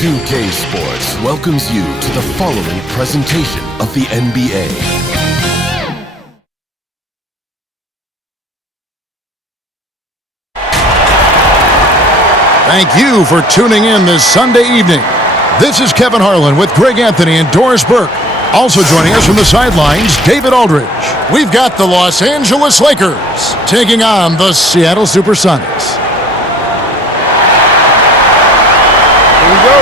2K Sports welcomes you to the following presentation of the NBA. Thank you for tuning in this Sunday evening. This is Kevin Harlan with Greg Anthony and Doris Burke. Also joining us from the sidelines, David Aldridge. We've got the Los Angeles Lakers taking on the Seattle SuperSonics. Here we go.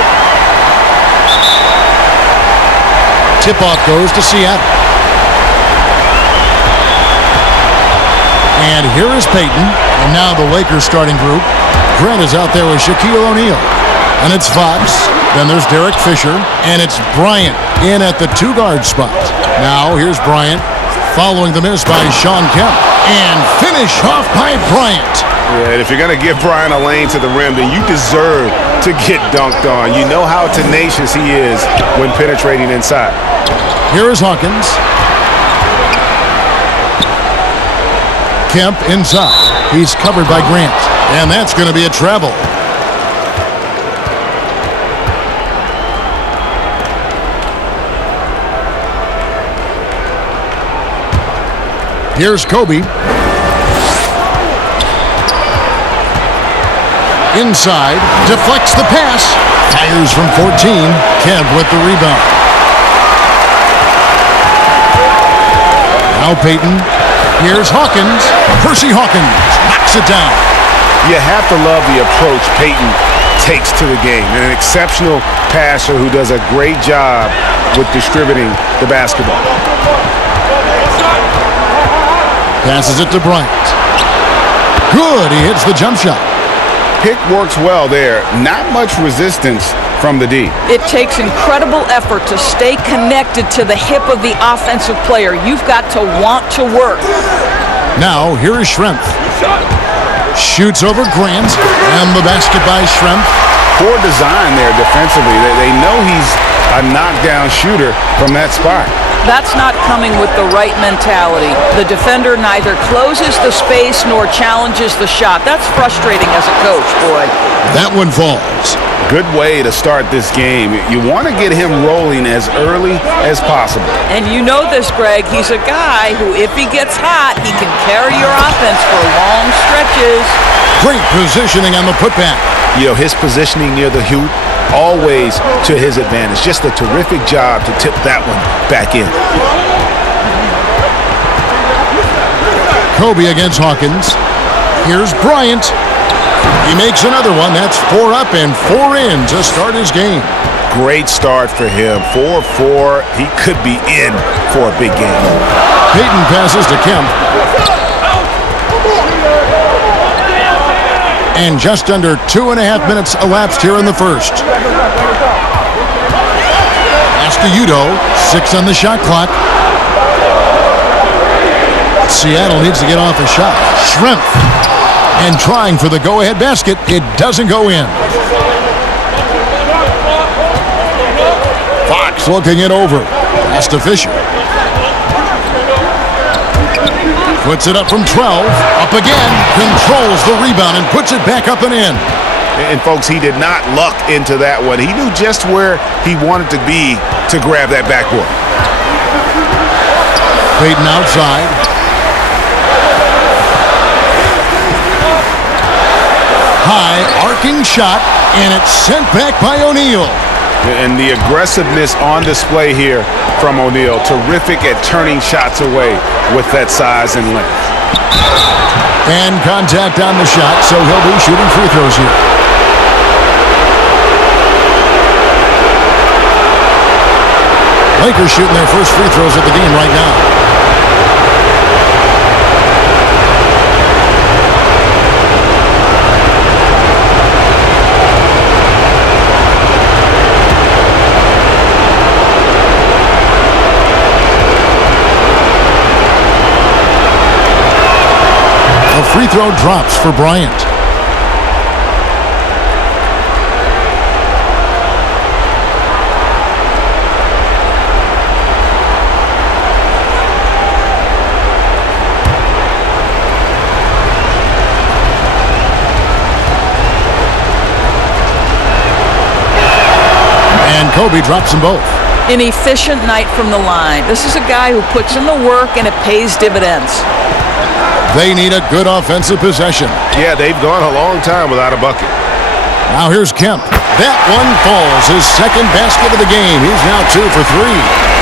Tip-off goes to Seattle. And here is Payton. And now the Lakers starting group. Grant is out there with Shaquille O'Neal. And it's Fox. Then there's Derek Fisher. And it's Bryant in at the two-guard spot. Now here's Bryant following the miss by Sean Kemp. And finish off by Bryant. Yeah, and if you're going to give Bryant a lane to the rim, then you deserve to get dunked on. You know how tenacious he is when penetrating inside. Here is Hawkins. Kemp inside. He's covered by Grant. And that's going to be a travel. Here's Kobe. Inside. Deflects the pass. Fires from 14. Kemp with the rebound. Now Payton. Here's Hawkins. Percy Hawkins knocks it down. You have to love the approach Payton takes to the game. An exceptional passer who does a great job with distributing the basketball. Passes it to Bryant. Good. He hits the jump shot. Pick works well there. Not much resistance from the D. It takes incredible effort to stay connected to the hip of the offensive player. You've got to want to work. Now, here is Schrempf. Shoots over Grant, and the basket by Schrempf. Poor design there defensively. They know he's a knockdown shooter from that spot. That's not coming with the right mentality. The defender neither closes the space nor challenges the shot. That's frustrating as a coach, boy. That one falls. Good way to start this game. You want to get him rolling as early as possible. And you know this, Greg. He's a guy who, if he gets hot, he can carry your offense for long stretches. Great positioning on the putback. You know, his positioning near the hoop, always to his advantage. Just a terrific job to tip that one back in. Kobe against Hawkins. Here's Bryant. He makes another one. That's 4 up and 4 in to start his game. Great start for him. 4-4. He could be in for a big game. Payton passes to Kemp. And just under 2.5 minutes elapsed here in the first. Pass to Udo. 6 on the shot clock. Seattle needs to get off a shot. Schrempf. And trying for the go-ahead basket. It doesn't go in. Fox looking it over. Pass to Fisher. Puts it up from 12. Up again. Controls the rebound and puts it back up and in. And folks, he did not luck into that one. He knew just where he wanted to be to grab that backboard. Payton outside. High arcing shot, and it's sent back by O'Neal. And the aggressiveness on display here from O'Neal. Terrific at turning shots away with that size and length. And contact on the shot, so he'll be shooting free throws here. Lakers shooting their first free throws of the game right now. Free throw drops for Bryant. Kobe drops them both. An efficient night from the line. This is a guy who puts in the work and it pays dividends. They need a good offensive possession. Yeah, they've gone a long time without a bucket. Now here's Kemp. That one falls. His second basket of the game. He's now 2 for 3.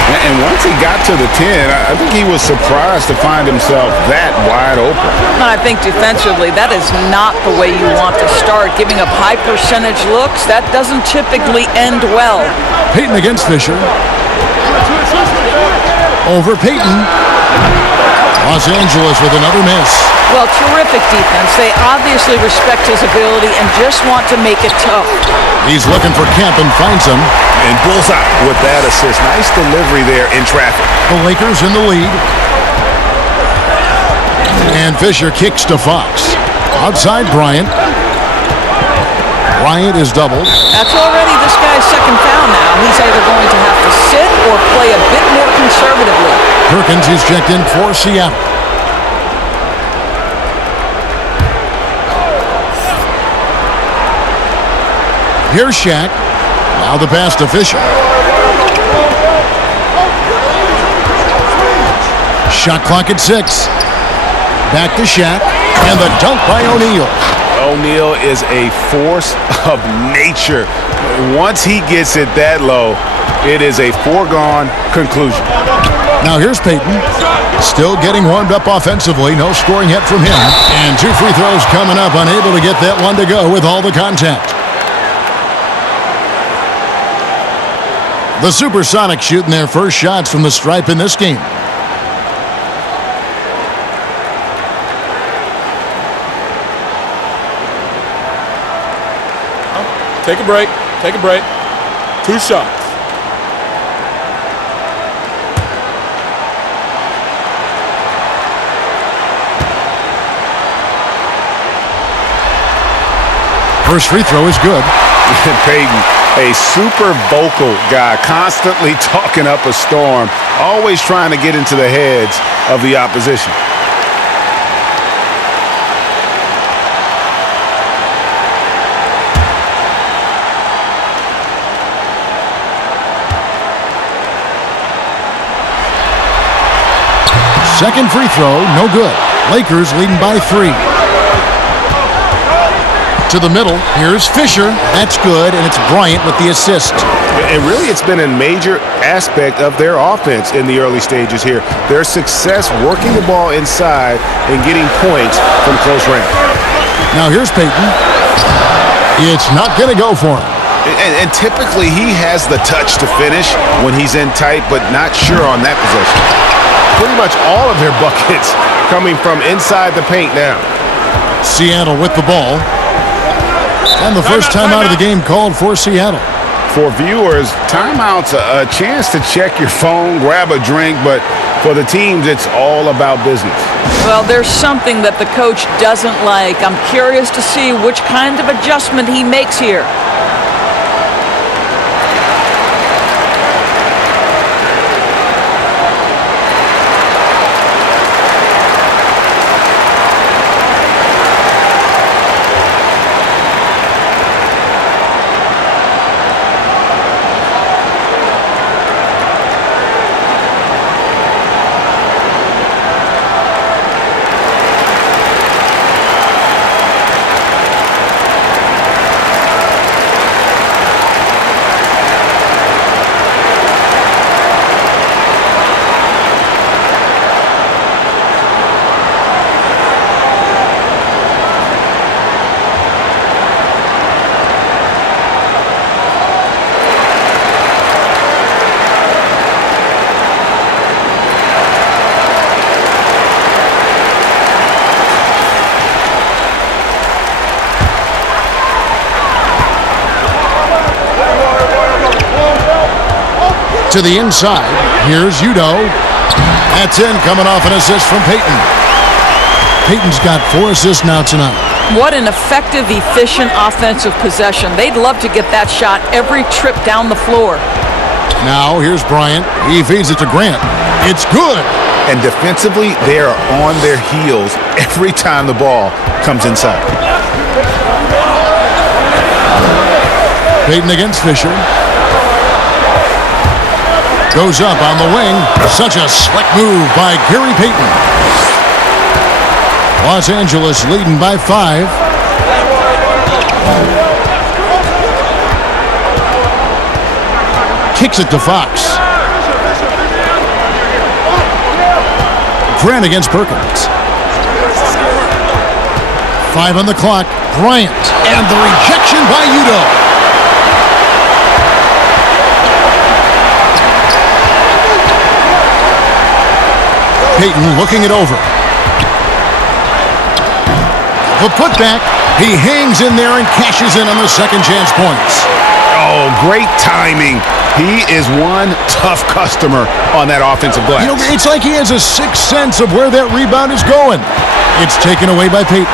And once he got to the 10, I think he was surprised to find himself that wide open. I think defensively, that is not the way you want to start. Giving up high percentage looks, that doesn't typically end well. Payton against Fisher. Over Payton. Los Angeles with another miss. Well, terrific defense. They obviously respect his ability and just want to make it tough. He's looking for Kemp and finds him. And bullseye with that assist. Nice delivery there in traffic. The Lakers in the lead. And Fisher kicks to Fox. Outside Bryant. Bryant is doubled. That's already this guy's second foul now. He's either going to have to sit or play a bit more conservatively. Perkins is checked in for Seattle. Here's Shaq. Now the pass to Fisher. Shot clock at 6. Back to Shaq. And the dunk by O'Neal. O'Neal is a force of nature. Once he gets it that low, it is a foregone conclusion. Now here's Payton. Still getting warmed up offensively. No scoring hit from him. And 2 free throws coming up. Unable to get that one to go with all the contact. The SuperSonics shooting their first shots from the stripe in this game. Take a break. Take a break. 2 shots. First free throw is good. Payton, a super vocal guy, constantly talking up a storm, always trying to get into the heads of the opposition. Second free throw, no good. Lakers leading by 3. To the middle, here's Fisher. That's good, and it's Bryant with the assist. And really, it's been a major aspect of their offense in the early stages here. Their success working the ball inside and getting points from close range. Now here's Payton. It's not going to go for him. And typically, he has the touch to finish when he's in tight, but not sure on that possession. Pretty much all of their buckets coming from inside the paint now. Seattle with the ball. And the first timeout of the game called for Seattle. For viewers, timeout's a chance to check your phone, grab a drink, but for the teams, it's all about business. Well, there's something that the coach doesn't like. I'm curious to see which kind of adjustment he makes here. To the inside. Here's Udo. That's in, coming off an assist from Payton. Payton's got 4 assists now tonight. What an effective, efficient offensive possession. They'd love to get that shot every trip down the floor. Now here's Bryant. He feeds it to Grant. It's good. And defensively, they are on their heels every time the ball comes inside. Payton against Fisher. Goes up on the wing. Such a slick move by Gary Payton. Los Angeles leading by 5. Kicks it to Fox. Grant against Perkins. 5 on the clock. Bryant. And the rejection by Udo. Payton looking it over. The putback. He hangs in there and cashes in on the second chance points. Oh, great timing. He is one tough customer on that offensive glass. You know, it's like he has a sixth sense of where that rebound is going. It's taken away by Payton.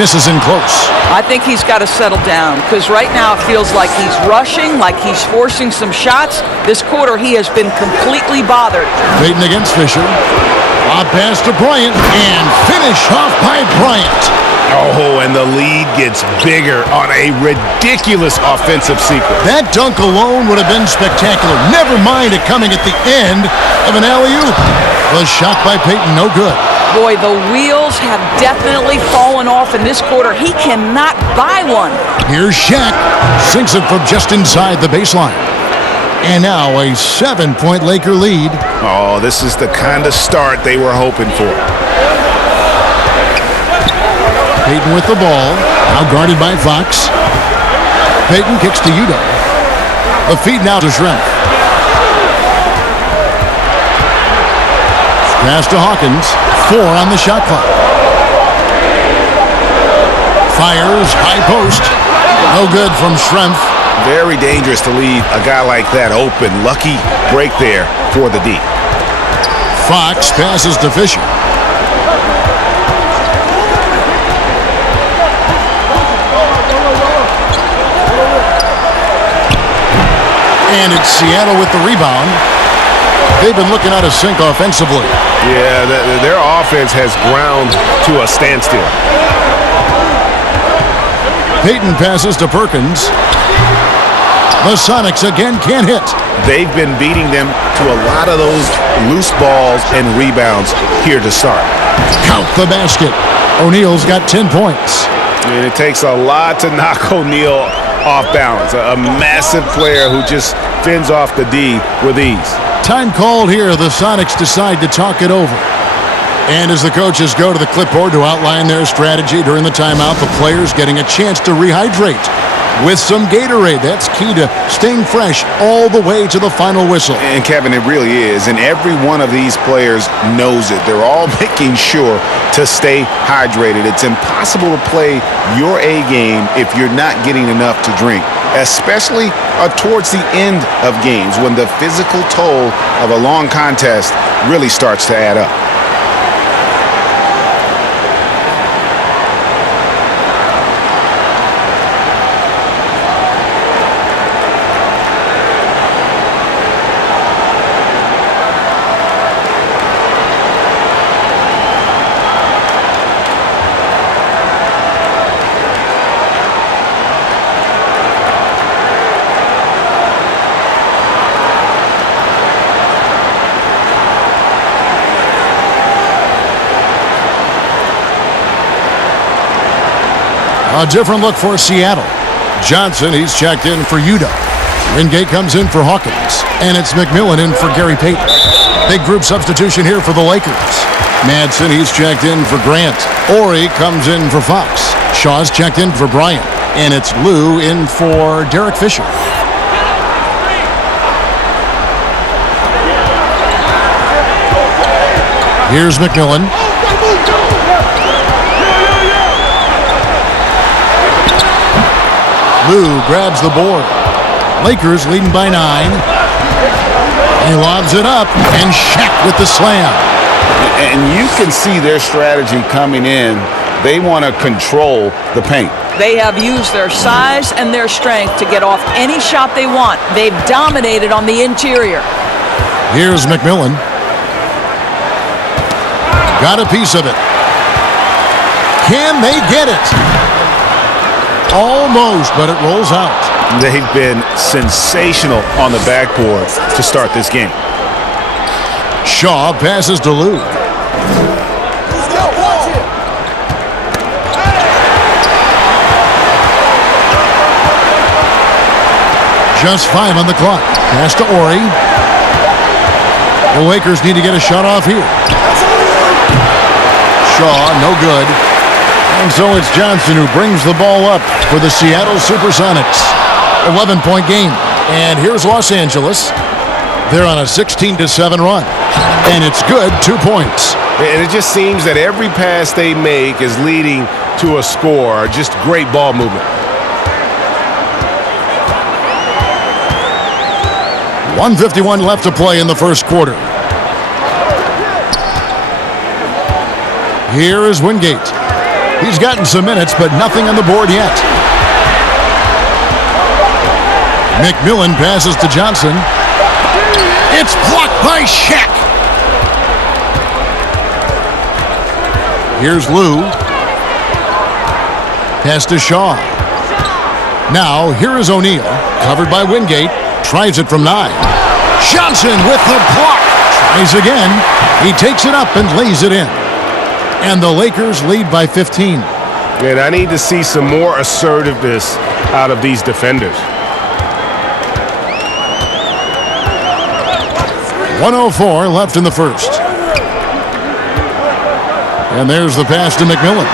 Misses in close. I think he's got to settle down because right now it feels like he's rushing, like he's forcing some shots. This quarter he has been completely bothered. Payton against Fisher. Lob pass to Bryant and finish off by Bryant. Oh, and the lead gets bigger on a ridiculous offensive sequence. That dunk alone would have been spectacular. Never mind it coming at the end of an alley-oop. The shot by Payton, no good. Boy, the wheels have definitely fallen off in this quarter. He cannot buy one. Here's Shaq. Sinks it from just inside the baseline. And now a 7-point Laker lead. Oh, this is the kind of start they were hoping for. Payton with the ball. Now guarded by Fox. Payton kicks to Udo. The feed now to Schrempf. Pass to Hawkins. 4 on the shot clock. Fires, high post. No good from Schrempf. Very dangerous to leave a guy like that open. Lucky break there for the D. Fox passes to Fisher. And it's Seattle with the rebound. They've been looking out of sync offensively. Yeah, their offense has ground to a standstill. Payton passes to Perkins. The Sonics again can't hit. They've been beating them to a lot of those loose balls and rebounds here to start. Count the basket. O'Neal's got 10 points. And it takes a lot to knock O'Neal off balance. A massive player who just fends off the D with ease. Time called here. The Sonics decide to talk it over. And as the coaches go to the clipboard to outline their strategy during the timeout, the players getting a chance to rehydrate with some Gatorade. That's key to staying fresh all the way to the final whistle. And Kevin, it really is. And every one of these players knows it. They're all making sure to stay hydrated. It's impossible to play your A game if you're not getting enough to drink, especially towards the end of games when the physical toll of a long contest really starts to add up. A different look for Seattle. Johnson, he's checked in for Udo. Wingate comes in for Hawkins. And it's McMillan in for Gary Payton. Big group substitution here for the Lakers. Madsen, he's checked in for Grant. Ori comes in for Fox. Shaw's checked in for Bryant. And it's Lou in for Derek Fisher. Here's McMillan. Lou grabs the board. Lakers leading by 9. He lobs it up, and Shaq with the slam. And you can see their strategy coming in. They want to control the paint. They have used their size and their strength to get off any shot they want. They've dominated on the interior. Here's McMillan. Got a piece of it. Can they get it? Almost, but it rolls out. They've been sensational on the backboard to start this game. Shaw passes to Lou. Just 5 on the clock. Pass to Ori. The Lakers need to get a shot off here. Shaw, no good. And so it's Johnson who brings the ball up for the Seattle SuperSonics. 11-point game. And here's Los Angeles. They're on a 16-7 run. And it's good, 2 points. And it just seems that every pass they make is leading to a score. Just great ball movement. 1:51 left to play in the first quarter. Here is Wingate. He's gotten some minutes, but nothing on the board yet. McMillan passes to Johnson. It's blocked by Shaq. Here's Lou. Pass to Shaw. Now, here is O'Neal, covered by Wingate. Tries it from 9. Johnson with the block. Tries again. He takes it up and lays it in. And the Lakers lead by 15. And I need to see some more assertiveness out of these defenders. 1:04 left in the first. And there's the pass to McMillan.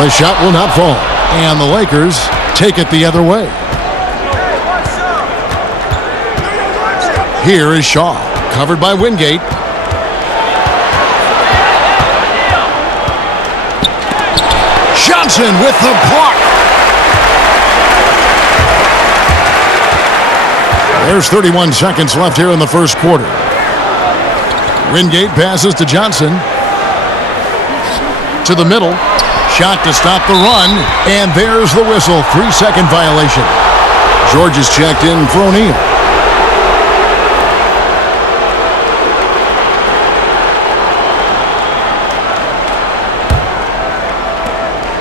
The shot will not fall. And the Lakers take it the other way. Here is Shaw, covered by Wingate. Johnson with the block. There's 31 seconds left here in the first quarter. Wingate passes to Johnson. To the middle. Shot to stop the run. And there's the whistle. 3-second violation. George is checked in for O'Neal.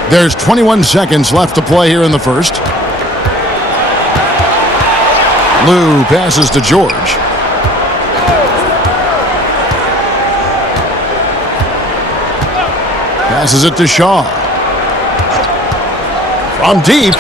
There's 21 seconds left to play here in the first. Lou passes to George. Passes it to Shaw. From deep.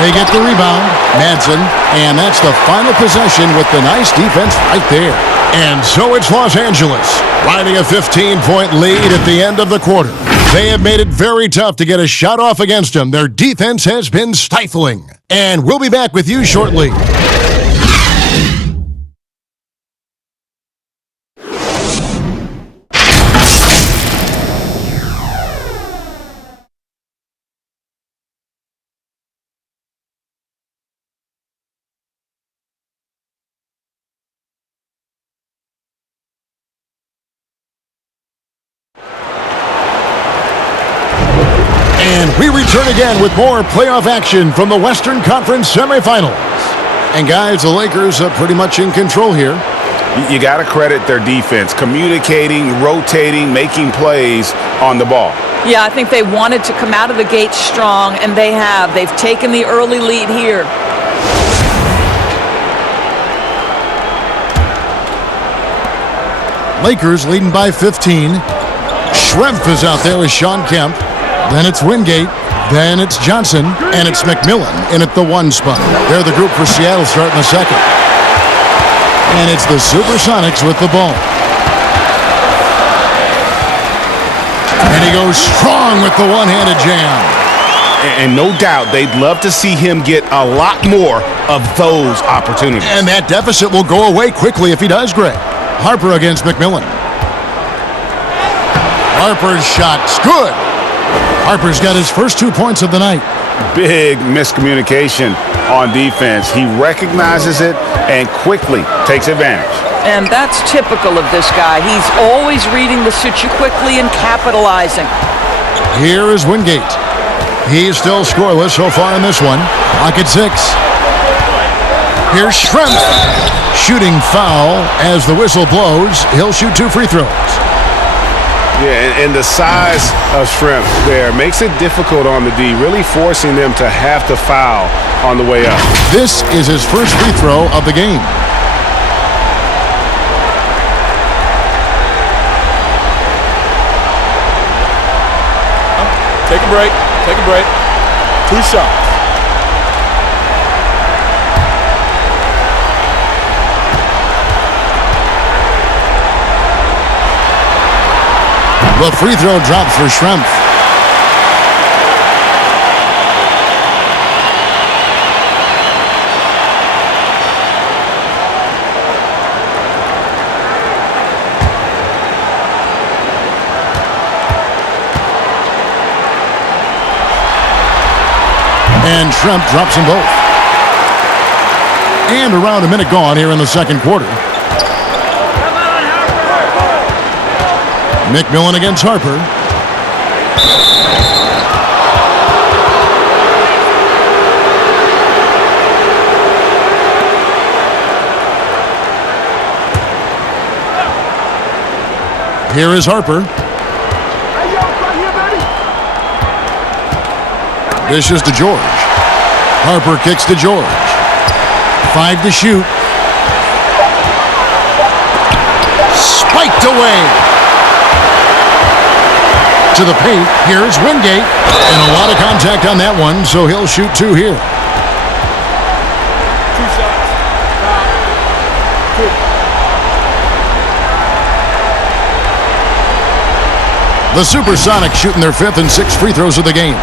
They get the rebound. Madsen. And that's the final possession with the nice defense right there. And so it's Los Angeles, riding a 15-point lead at the end of the quarter. They have made it very tough to get a shot off against them. Their defense has been stifling. And we'll be back with you shortly. And we return again with more playoff action from the Western Conference semifinals. And guys, the Lakers are pretty much in control here. You got to credit their defense, communicating, rotating, making plays on the ball. Yeah, I think they wanted to come out of the gate strong, and they have. They've taken the early lead here. Lakers leading by 15. Schrempf is out there with Sean Kemp. Then it's Wingate. Then it's Johnson. And it's McMillan in at the 1 spot. They're the group for Seattle starting the second. And it's the SuperSonics with the ball. And he goes strong with the one-handed jam. And no doubt they'd love to see him get a lot more of those opportunities. And that deficit will go away quickly if he does, Greg. Harper against McMillan. Harper's shot's good. Harper's got his first 2 points of the night. Big miscommunication on defense. He recognizes it and quickly takes advantage. And that's typical of this guy. He's always reading the situation quickly and capitalizing. Here is Wingate. He's still scoreless so far in this one. Clock at 6. Here's Schrempf. Shooting foul as the whistle blows. He'll shoot 2 free throws. Yeah, and the size of Shrimp there makes it difficult on the D, really forcing them to have to foul on the way up. This is his first free throw of the game. Take a break. Take a break. 2 shots. The free throw drops for Schrempf. And Schrempf drops them both. And around a minute gone here in the second quarter. McMillan against Harper. Here is Harper. This is to George. Harper kicks to George. 5 to shoot. Spiked away. To the paint. Here's Wingate. And a lot of contact on that one, so he'll shoot 2 here. 2 shots. 2. The SuperSonics shooting their 5th and 6th free throws of the game.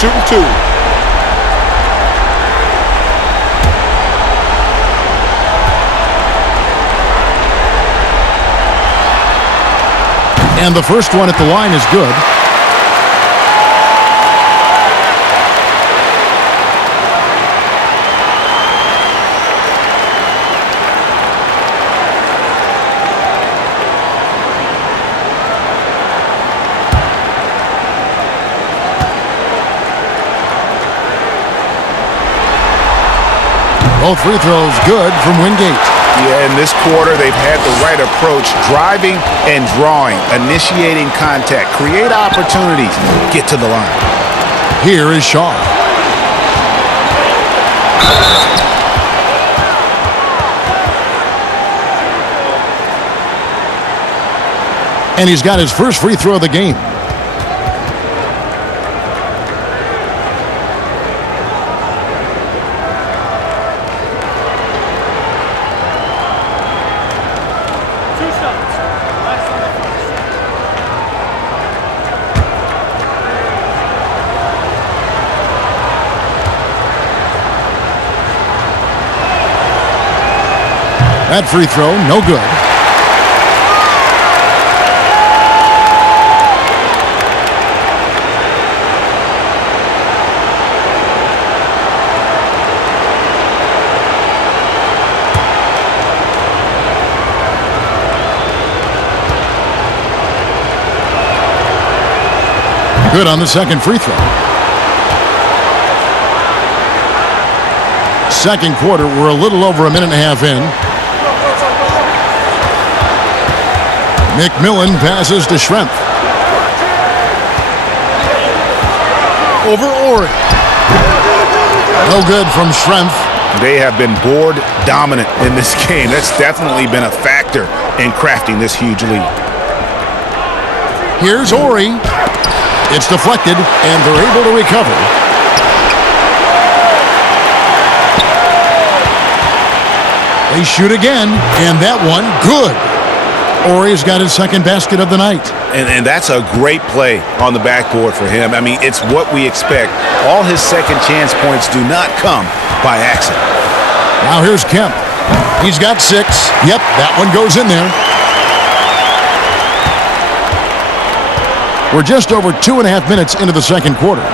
Shooting 2. And the first one at the line is good. Both free throws good from Wingate. Yeah, in this quarter, they've had the right approach, driving and drawing, initiating contact, create opportunities, get to the line. Here is Shaw. And he's got his first free throw of the game. That free throw, no good. Good on the second free throw. Second quarter, we're a little over a minute and a half in. McMillan passes to Schrempf. Over Ori. No good from Schrempf. They have been board dominant in this game. That's definitely been a factor in crafting this huge lead. Here's Ori. It's deflected, and they're able to recover. They shoot again, and that one, good. Ori's got his second basket of the night. And that's a great play on the backboard for him. I mean, it's what we expect. All his second chance points do not come by accident. Now here's Kemp. He's got 6. Yep, that one goes in there. We're just over 2.5 minutes into the second quarter.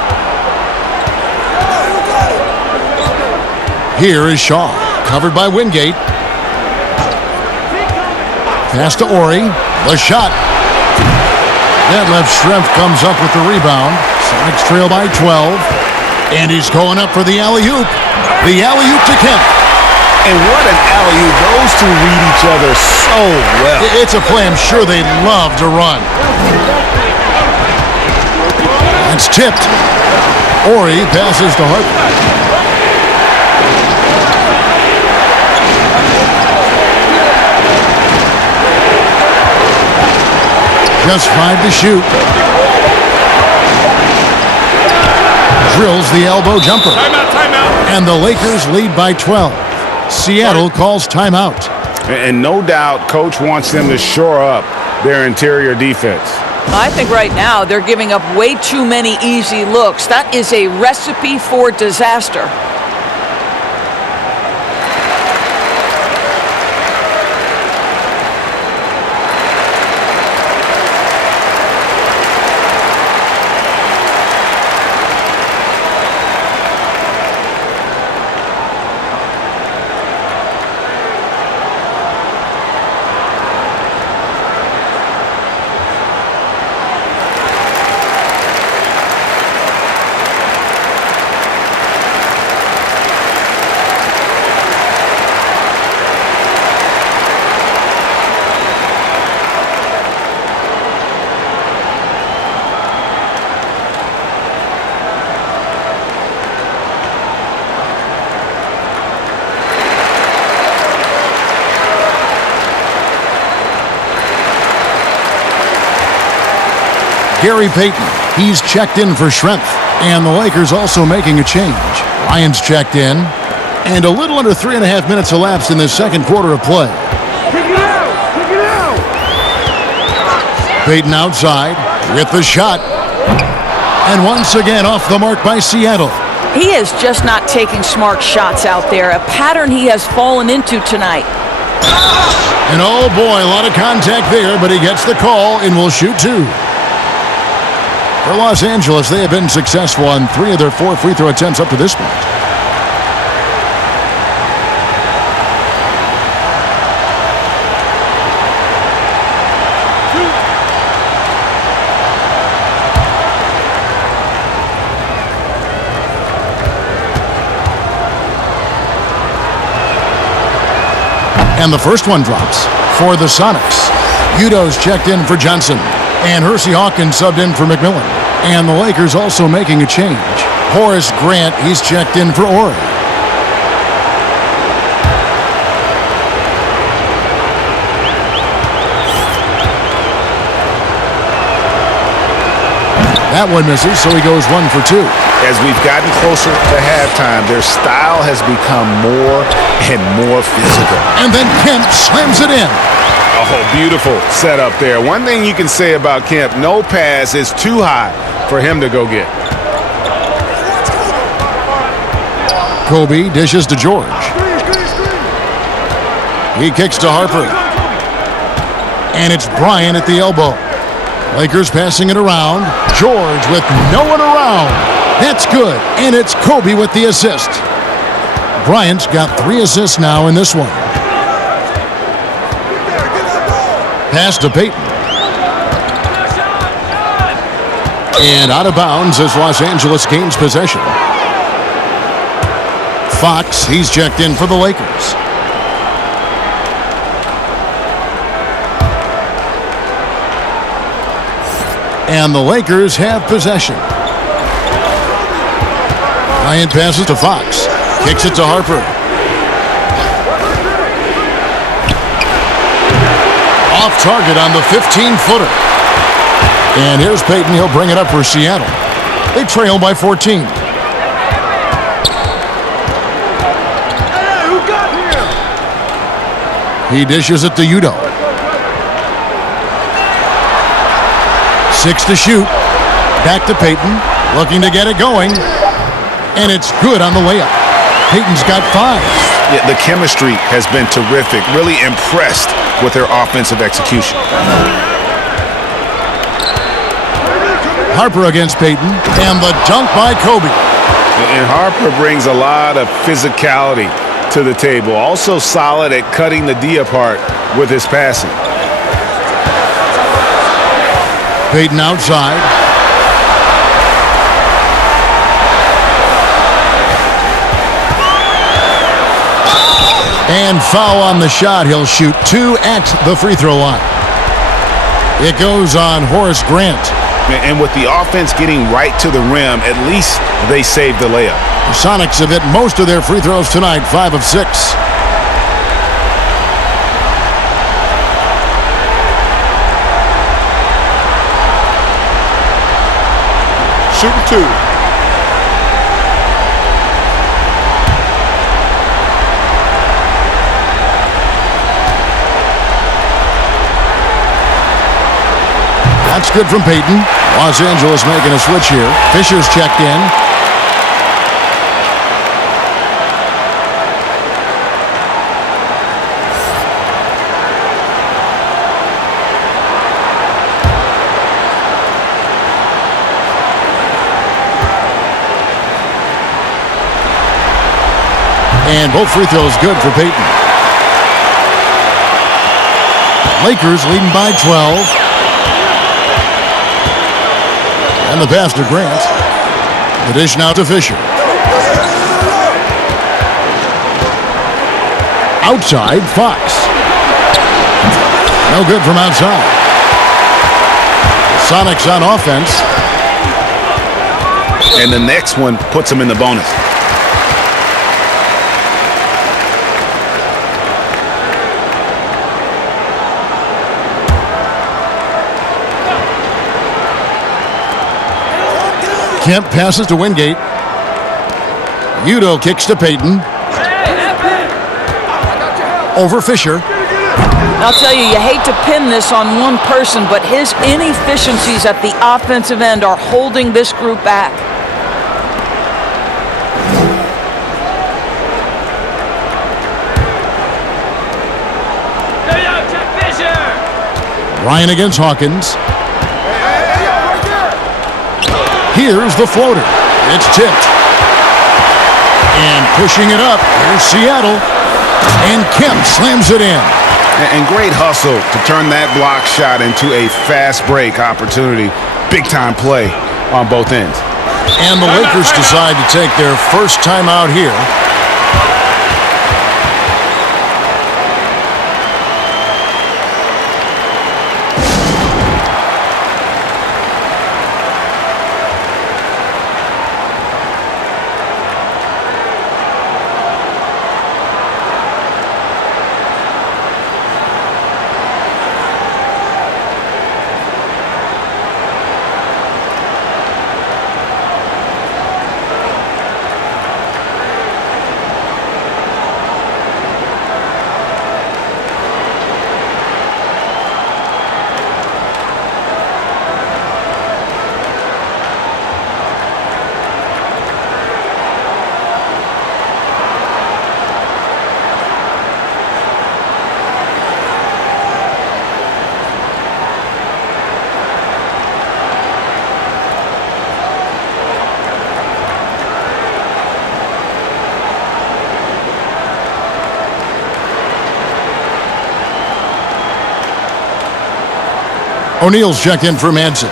Here is Shaw, covered by Wingate. Pass to Ori. The shot. Detlef Schrempf comes up with the rebound. Sonics trail by 12. And he's going up for the alley-oop. The alley-oop to Kemp. And what an alley-oop. Those two read each other so well. It's a play I'm sure they love to run. It's tipped. Ori passes to Harper. Just 5 to shoot. Drills the elbow jumper. Timeout, timeout. And the Lakers lead by 12. Seattle calls timeout. And no doubt, Coach wants them to shore up their interior defense. I think right now they're giving up way too many easy looks. That is a recipe for disaster. Gary Payton, he's checked in for Schrempf. And the Lakers also making a change. Lyons checked in. And a little under 3.5 minutes elapsed in the second quarter of play. Kick it out! Kick it out! Payton outside with the shot. And once again off the mark by Seattle. He is just not taking smart shots out there, a pattern he has fallen into tonight. And oh boy, a lot of contact there, but he gets the call and will shoot 2. For Los Angeles, they have been successful on 3 of their 4 free throw attempts up to this point. And the first one drops for the Sonics. Udo's checked in for Johnson. And Hersey Hawkins subbed in for McMillan. And the Lakers also making a change. Horace Grant, he's checked in for Ori. That one misses, so he goes 1 for 2. As we've gotten closer to halftime, their style has become more and more physical. And then Kemp slams it in. Oh, beautiful setup there. One thing you can say about Kemp, no pass is too high for him to go get. Kobe dishes to George. He kicks to Harper. And it's Bryant at the elbow. Lakers passing it around. George with no one around. That's good. And it's Kobe with the assist. Bryant's got 3 assists now in this one. Pass to Payton. And out of bounds as Los Angeles gains possession. Fox, he's checked in for the Lakers. And the Lakers have possession. Bryant passes to Fox. Kicks it to Harper. Off target on the 15-footer. And here's Payton. He'll bring it up for Seattle. They trail by 14. Hey, who got here? He dishes it to Udo. 6 to shoot. Back to Payton. Looking to get it going. And it's good on the layup. Payton's got 5. Yeah, the chemistry has been terrific. Really impressed with their offensive execution. Harper against Payton. And the dunk by Kobe. And Harper brings a lot of physicality to the table. Also solid at cutting the D apart with his passing. Payton outside. And foul on the shot. He'll shoot 2 at the free throw line. It goes on Horace Grant. And with the offense getting right to the rim, at least they saved the layup. The Sonics have hit most of their free throws tonight, 5 of 6. Shooting 2. That's good from Payton. Los Angeles making a switch here. Fisher's checked in. And both free throws good for Payton. Lakers leading by 12. And the pass to Grant. The dish now to Fisher. Outside, Fox. No good from outside. Sonics on offense. And the next one puts them in the bonus. Kemp passes to Wingate. Udo kicks to Payton. Over Fisher. I'll tell you, you hate to pin this on one person, but his inefficiencies at the offensive end are holding this group back. Ryan against Hawkins. Here's the floater. It's tipped. And pushing it up, here's Seattle. And Kemp slams it in. And great hustle to turn that block shot into a fast break opportunity. Big time play on both ends. And the Lakers decide to take their first timeout here. O'Neal's checked in for Manson.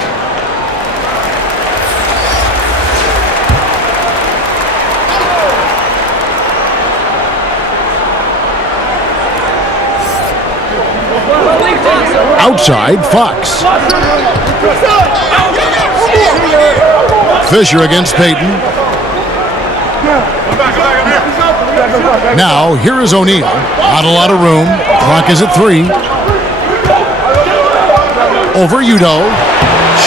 Outside, Fox. Fisher against Payton. Now, here is O'Neal. Not a lot of room. Clock is at 3. Over Udo.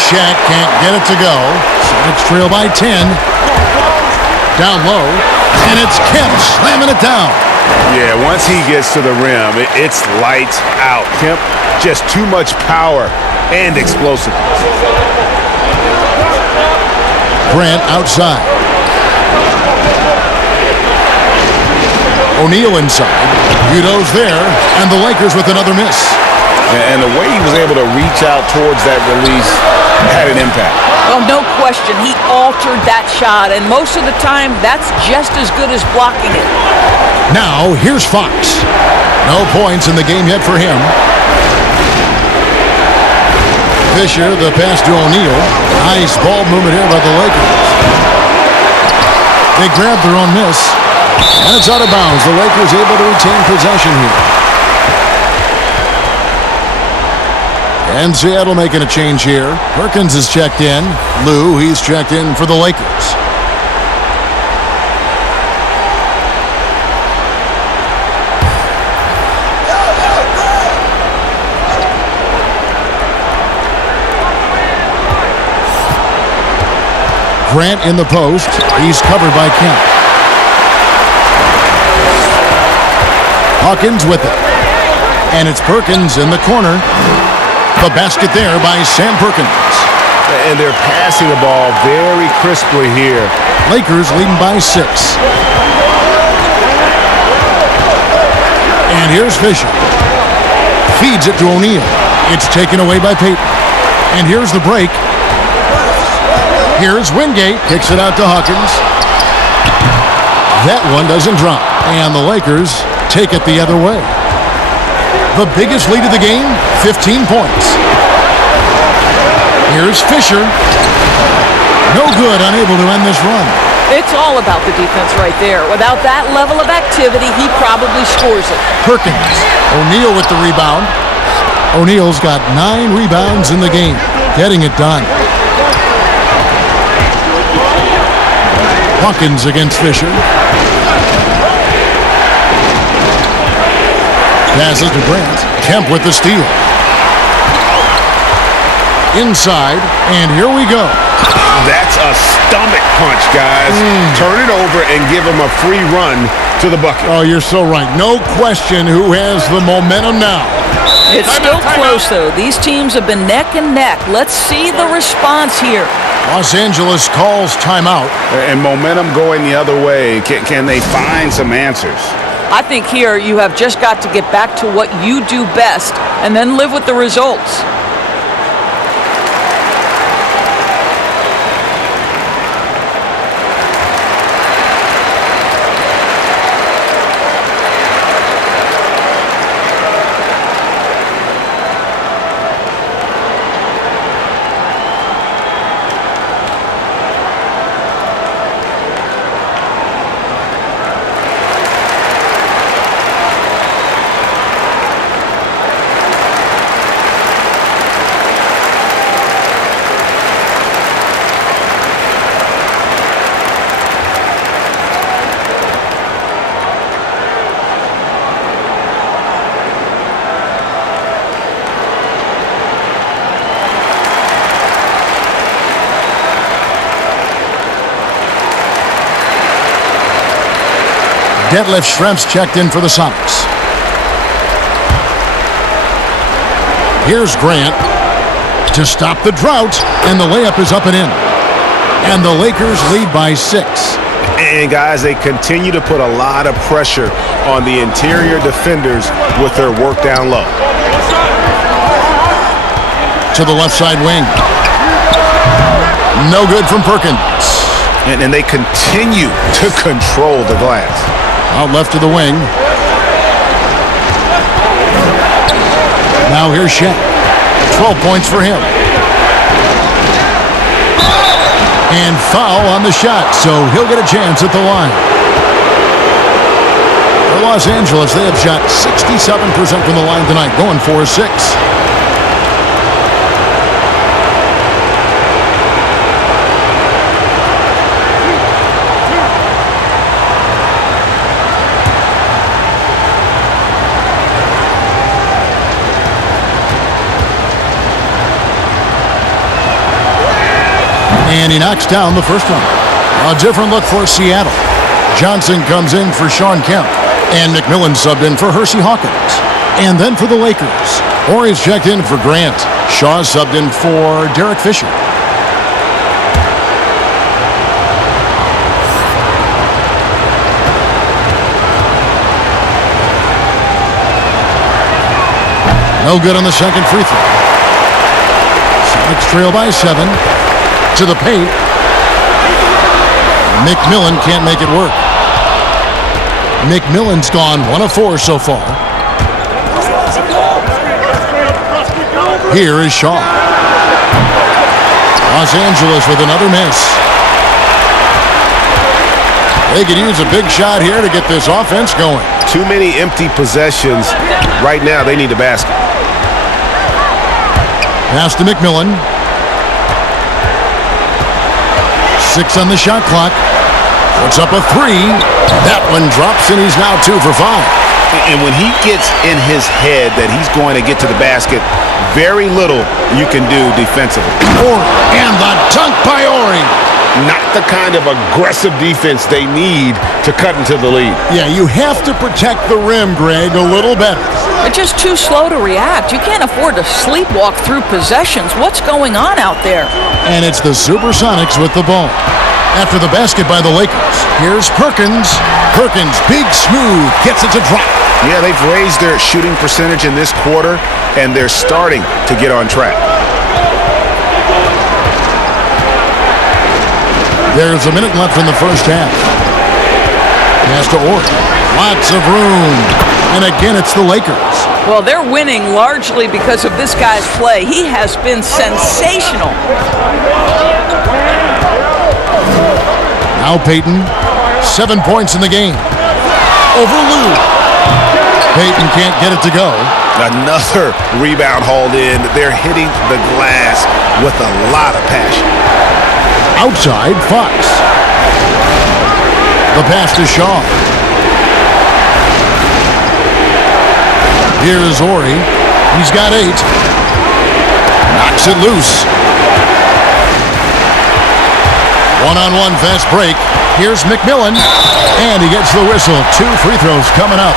Shaq can't get it to go. Sonics trail by 10. Down low. And it's Kemp slamming it down. Yeah, once he gets to the rim, it's lights out. Kemp, just too much power and explosiveness. Grant outside. O'Neal inside. Udo's there. And the Lakers with another miss. And the way he was able to reach out towards that release had an impact. Well, no question. He altered that shot, and most of the time, that's just as good as blocking it. Now, here's Fox. No points in the game yet for him. Fisher, the pass to O'Neal. Nice ball movement here by the Lakers. They grab their own miss, and it's out of bounds. The Lakers able to retain possession here. And Seattle making a change here. Perkins is checked in. Lou, he's checked in for the Lakers. Grant in the post. He's covered by Kemp. Hawkins with it. And it's Perkins in the corner. The basket there by Sam Perkins. And they're passing the ball very crisply here. Lakers leading by 6. And here's Fisher. Feeds it to O'Neal. It's taken away by Payton. And here's the break. Here's Wingate. Kicks it out to Hawkins. That one doesn't drop. And the Lakers take it the other way. The biggest lead of the game, 15 points. Here's Fisher. No good, unable to end this run. It's all about the defense right there. Without that level of activity, he probably scores it. Perkins. O'Neal with the rebound. O'Neal's got 9 rebounds in the game. Getting it done. Hawkins against Fisher. Passes to Grant. Kemp with the steal. Inside, and here we go. That's a stomach punch, guys. Turn it over and give him a free run to the bucket. Oh, you're so right. No question who has the momentum now. It's still close, though. These teams have been neck and neck. Let's see the response here. Los Angeles calls timeout. And momentum going the other way. Can they find some answers? I think here you have just got to get back to what you do best and then live with the results. Detlef Schrempf's checked in for the Sonics. Here's Grant to stop the drought, and the layup is up and in. And the Lakers lead by 6. And guys, they continue to put a lot of pressure on the interior defenders with their work down low. To the left side wing. No good from Perkins. And they continue to control the glass. Out left to the wing. Now here's Shaq. 12 points for him. And foul on the shot, so he'll get a chance at the line. For Los Angeles, they have shot 67% from the line tonight, going 4-6. And he knocks down the first one. A different look for Seattle. Johnson comes in for Sean Kemp. And McMillan subbed in for Hersey Hawkins. And then for the Lakers, Horry's checked in for Grant. Shaw subbed in for Derek Fisher. No good on the second free throw. Sonics trail by 7. To the paint. McMillan can't make it work. McMillan's gone 1 of 4 so far. Here is Shaw. Los Angeles with another miss. They could use a big shot here to get this offense going. Too many empty possessions. Right now, they need a basket. Pass to McMillan. 6 on the shot clock. Puts up a 3. That one drops, and he's now 2 for 5. And when he gets in his head that he's going to get to the basket, very little you can do defensively. And the dunk by Ori. Not the kind of aggressive defense they need to cut into the lead. Yeah, you have to protect the rim, Greg, a little better. They're just too slow to react. You can't afford to sleepwalk through possessions. What's going on out there? And it's the SuperSonics with the ball. After the basket by the Lakers, here's Perkins. Perkins, big smooth, gets it to drop. Yeah, they've raised their shooting percentage in this quarter, and they're starting to get on track. There's a minute left in the first half. Pass to Ort. Lots of room. And again, it's the Lakers. Well, they're winning largely because of this guy's play. He has been sensational. Now Payton, 7 points in the game. Over Lou. Payton can't get it to go. Another rebound hauled in. They're hitting the glass with a lot of passion. Outside, Fox. The pass to Shaw. Here's Ori. He's got 8. Knocks it loose. One-on-one fast break. Here's McMillan. And he gets the whistle. 2 free throws coming up.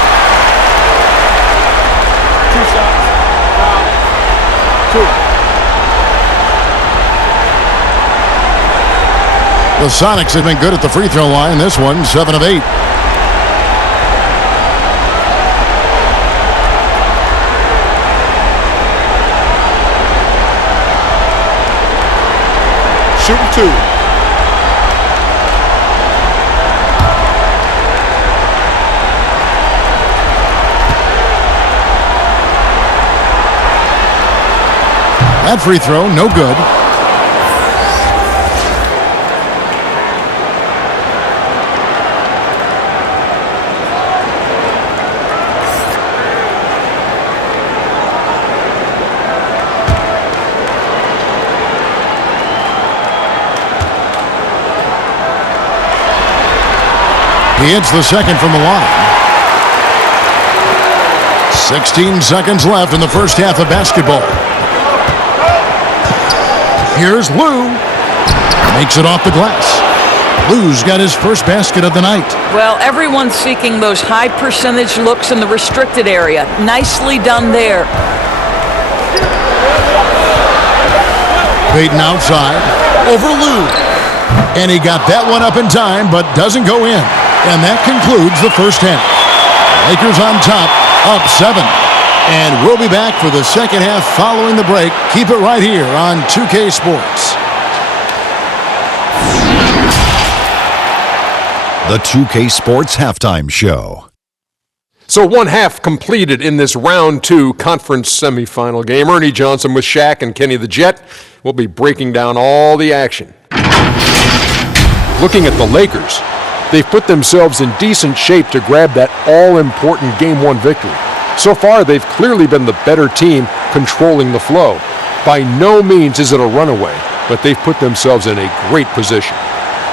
2 shots. Foul. 2. The Sonics have been good at the free throw line. This one, 7 of 8. Shooting 2. That free throw, no good. He hits the second from the line. 16 seconds left in the first half of basketball. Here's Lou. Makes it off the glass. Lou's got his first basket of the night. Well, everyone's seeking those high percentage looks in the restricted area. Nicely done there. Payton outside. Over Lou. And he got that one up in time, but doesn't go in. And that concludes the first half. Lakers on top, up 7. And we'll be back for the second half following the break. Keep it right here on 2K Sports. The 2K Sports Halftime Show. So 1 half completed in this round 2 conference semifinal game. Ernie Johnson with Shaq and Kenny the Jet will be breaking down all the action. Looking at the Lakers, they've put themselves in decent shape to grab that all-important Game 1 victory. So far, they've clearly been the better team controlling the flow. By no means is it a runaway, but they've put themselves in a great position.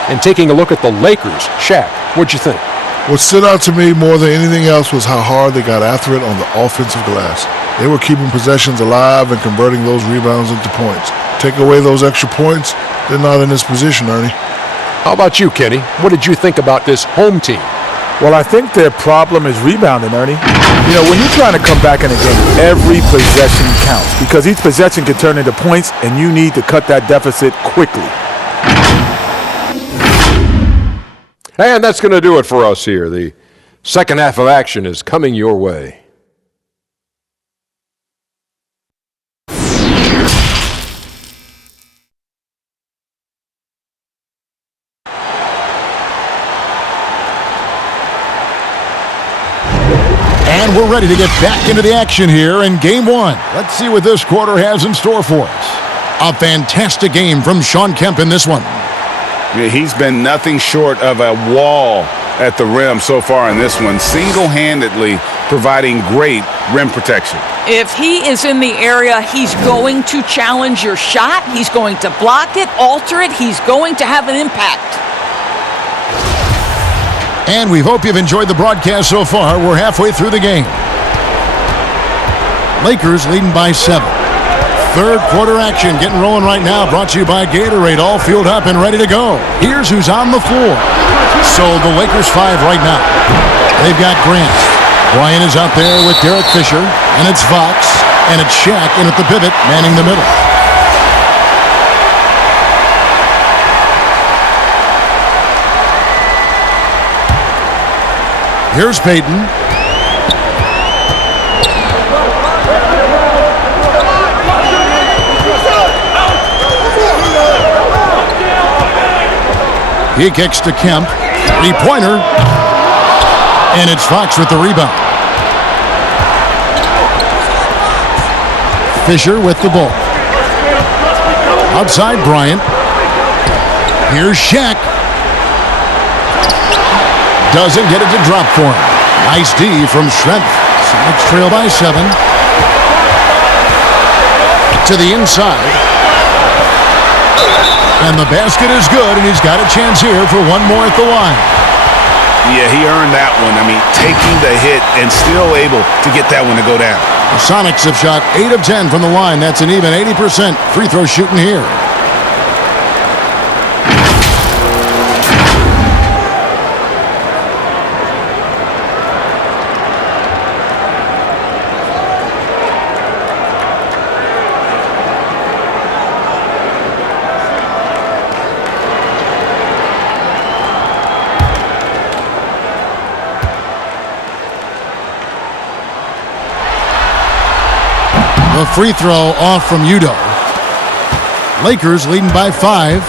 And taking a look at the Lakers, Shaq, what'd you think? What stood out to me more than anything else was how hard they got after it on the offensive glass. They were keeping possessions alive and converting those rebounds into points. Take away those extra points, they're not in this position, Ernie. How about you, Kenny? What did you think about this home team? Well, I think their problem is rebounding, Ernie. You know, when you're trying to come back in a game, every possession counts because each possession can turn into points, and you need to cut that deficit quickly. And that's going to do it for us here. The second half of action is coming your way. And we're ready to get back into the action here in Game 1. Let's see what this quarter has in store for us. A fantastic game from Shawn Kemp in this one. Yeah, he's been nothing short of a wall at the rim so far in this one, single-handedly providing great rim protection. If he is in the area, he's going to challenge your shot. He's going to block it, alter it. He's going to have an impact. And we hope you've enjoyed the broadcast so far. We're halfway through the game. Lakers leading by 7. Third quarter action getting rolling right now, brought to you by Gatorade, all fueled up and ready to go. Here's who's on the floor. So the Lakers 5 right now. They've got Grant. Bryant is out there with Derek Fisher, and it's Fox, and it's Shaq in at the pivot, manning the middle. Here's Payton. He kicks to Kemp. Three-pointer. And it's Fox with the rebound. Fisher with the ball. Outside Bryant. Here's Shaq. Doesn't get it to drop for him. Nice D from Schrempf. Sonics trail by 7. To the inside. And the basket is good, and he's got a chance here for one more at the line. Yeah, he earned that one. I mean, taking the hit and still able to get that one to go down. The Sonics have shot 8 of 10 from the line. That's an even 80% free throw shooting here. The free throw off from Udo. Lakers leading by 5.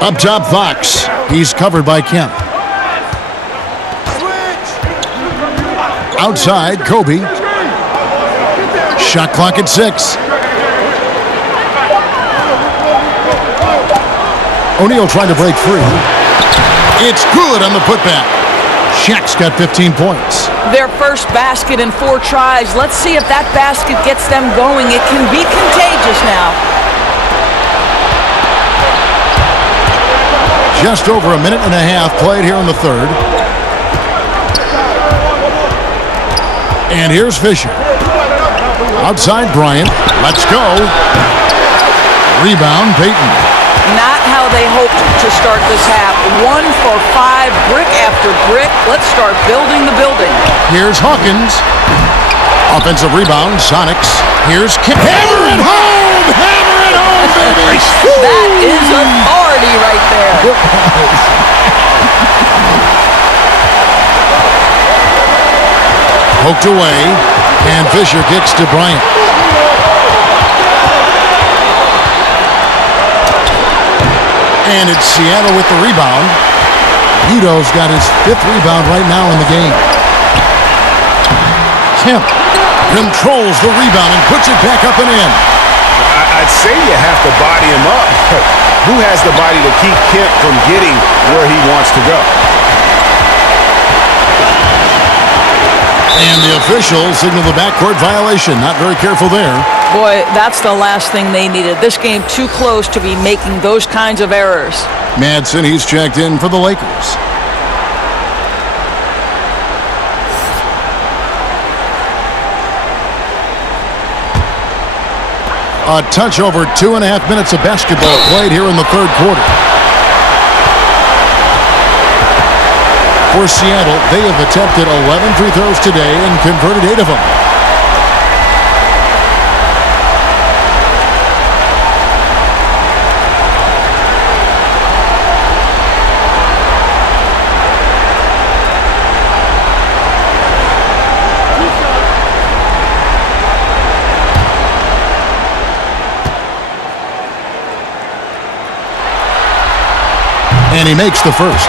Up top, Fox. He's covered by Kemp. Outside, Kobe. Shot clock at 6. O'Neal trying to break free. It's good on the putback. Shaq's got 15 points. Their first basket in 4 tries. Let's see if that basket gets them going. It can be contagious now. Just over a minute and a half played here in the third. And here's Fisher. Outside Bryant. Let's go. Rebound, Payton. Not how they hoped to start this half. 1 for 5, brick after brick. Let's start building the building. Here's Hawkins. Offensive rebound, Sonics. Here's Kemp. Hammer it home! Hammer it home, baby! That is authority right there. Poked away, and Fisher kicks to Bryant. And it's Seattle with the rebound. Udo's got his 5th rebound right now in the game. Kemp controls the rebound and puts it back up and in. I'd say you have to body him up. Who has the body to keep Kemp from getting where he wants to go? And the officials signal the backcourt violation. Not very careful there. Boy, that's the last thing they needed. This game too close to be making those kinds of errors. Madsen, he's checked in for the Lakers. A touch over 2.5 minutes of basketball played here in the third quarter. For Seattle, they have attempted 11 free throws today and converted 8 of them. And he makes the first.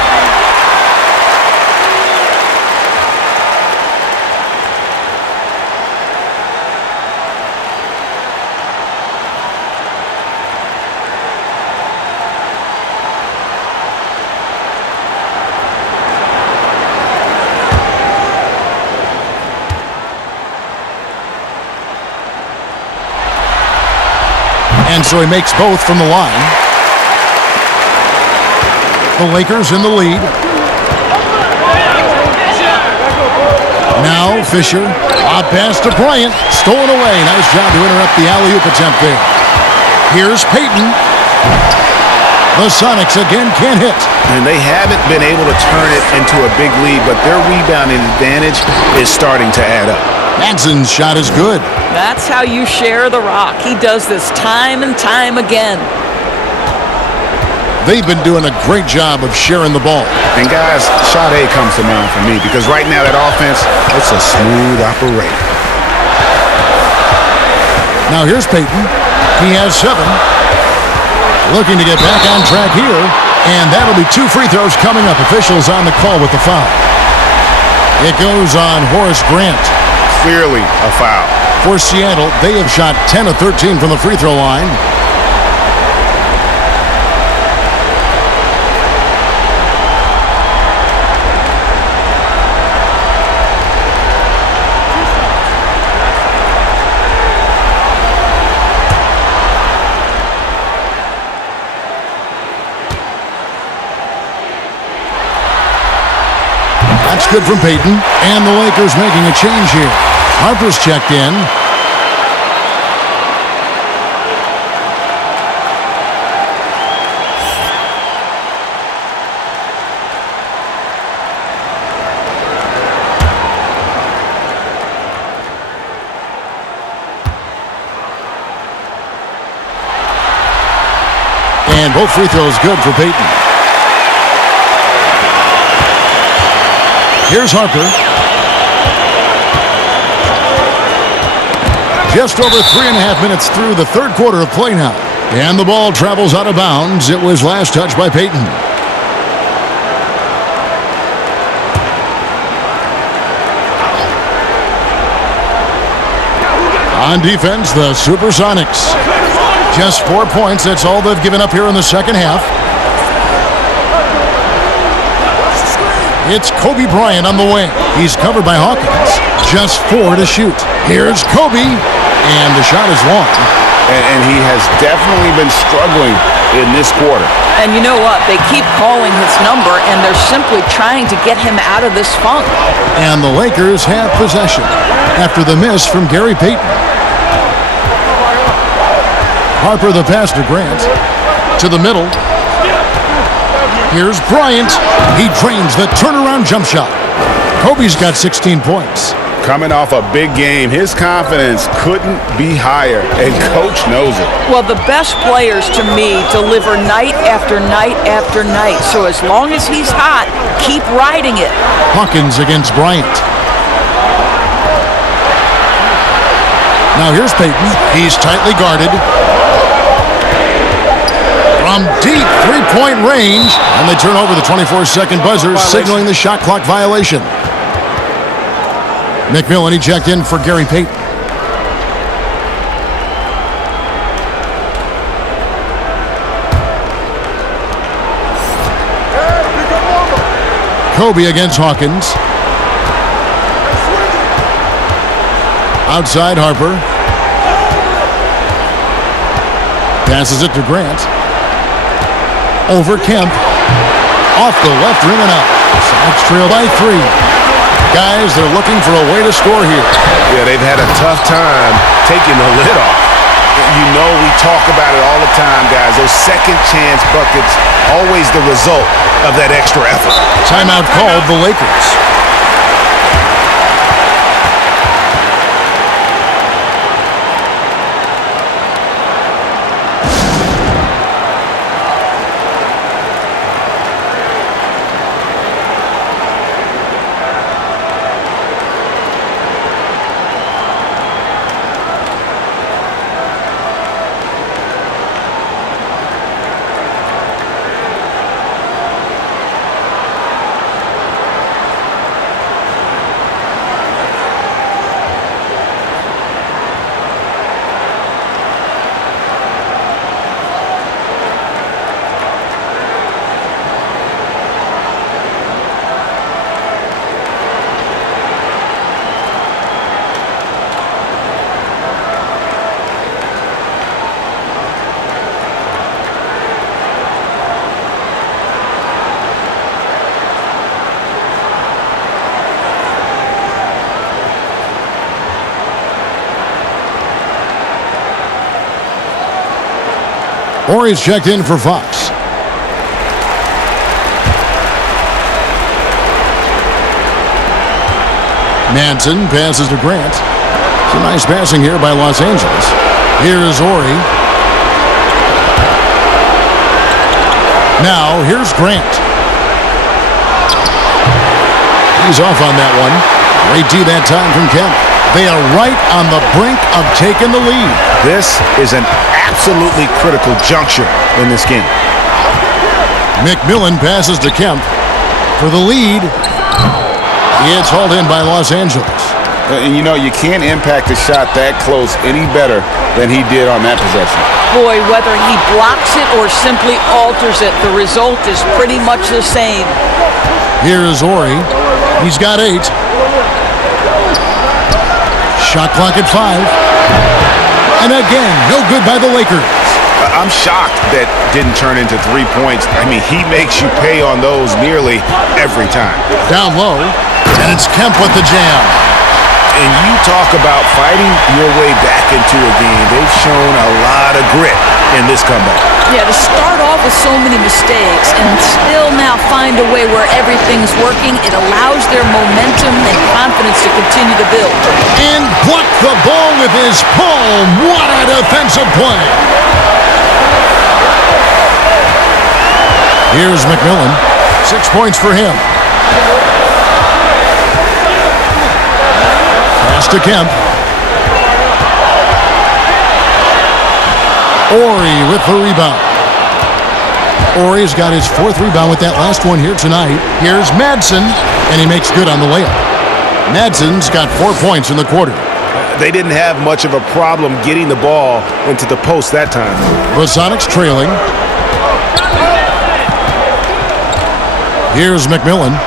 so he makes both from the line. The Lakers in the lead. Now Fisher, a pass to Bryant, stolen away. Nice job to interrupt the alley-oop attempt there. Here's Payton. The Sonics again can't hit. And they haven't been able to turn it into a big lead, but their rebounding advantage is starting to add up. Manson's shot is good. That's how you share the rock. He does this time and time again. They've been doing a great job of sharing the ball. And guys, shot A comes to mind for me because right now that offense, it's a smooth operator. Now here's Payton. He has 7. Looking to get back on track here. And that'll be 2 free throws coming up. Officials on the call with the foul. It goes on Horace Grant. Clearly a foul. For Seattle, they have shot 10 of 13 from the free throw line. That's good from Payton. And the Lakers making a change here. Harper's checked in. And both free throws good for Payton. Here's Harper. Just over 3.5 minutes through the third quarter of play now. And the ball travels out of bounds. It was last touched by Payton. On defense, the SuperSonics. Just 4 points. That's all they've given up here in the second half. It's Kobe Bryant on the wing. He's covered by Hawkins. Just 4 to shoot. Here's Kobe. And the shot is long. And he has definitely been struggling in this quarter. And you know what? They keep calling his number, and they're simply trying to get him out of this funk. And the Lakers have possession after the miss from Gary Payton. Harper the pass to Grant. To the middle. Here's Bryant. He drains the turnaround jump shot. Kobe's got 16 points. Coming off a big game, his confidence couldn't be higher, and Coach knows it. Well, the best players, to me, deliver night after night after night. So as long as he's hot, keep riding it. Hawkins against Bryant. Now here's Payton. He's tightly guarded. From deep three-point range. And they turn over the 24-second buzzer, signaling the shot clock violation. McMillan, he checked in for Gary Payton. Kobe against Hawkins. Outside Harper. Passes it to Grant. Over Kemp. Off the left rim and out. Sox trail by 3. Guys, they're looking for a way to score here. Yeah, they've had a tough time taking the lid off. You know we talk about it all the time, guys. Those second chance buckets, always the result of that extra effort. Timeout called the Lakers. Horry's checked in for Fox. Manson passes to Grant. Some nice passing here by Los Angeles. Here is Horry. Now, here's Grant. He's off on that one. Great D that time from Kemp. They are right on the brink of taking the lead. This is an absolutely critical juncture in this game. McMillan passes to Kemp for the lead. It's hauled in by Los Angeles. And you know, you can't impact a shot that close any better than he did on that possession. Boy, whether he blocks it or simply alters it, the result is pretty much the same. Here is Horry. He's got 8. Shot clock at 5. And again, no good by the Lakers. I'm shocked that didn't turn into 3 points. I mean, he makes you pay on those nearly every time. Down low, and it's Kemp with the jam. And you talk about fighting your way back into a game. They've shown a lot of grit in this comeback. Yeah, to start off with so many mistakes and still now find a way where everything's working, it allows their momentum and confidence to continue to build. And blocked the ball with his palm. What a defensive play. Here's McMillan. 6 points for him. Pass to Kemp. Horry with the rebound. Horry's got his 4th rebound with that last one here tonight. Here's Madsen, and he makes good on the layup. Madsen's got 4 points in the quarter. They didn't have much of a problem getting the ball into the post that time. The Sonics trailing. Here's McMillan.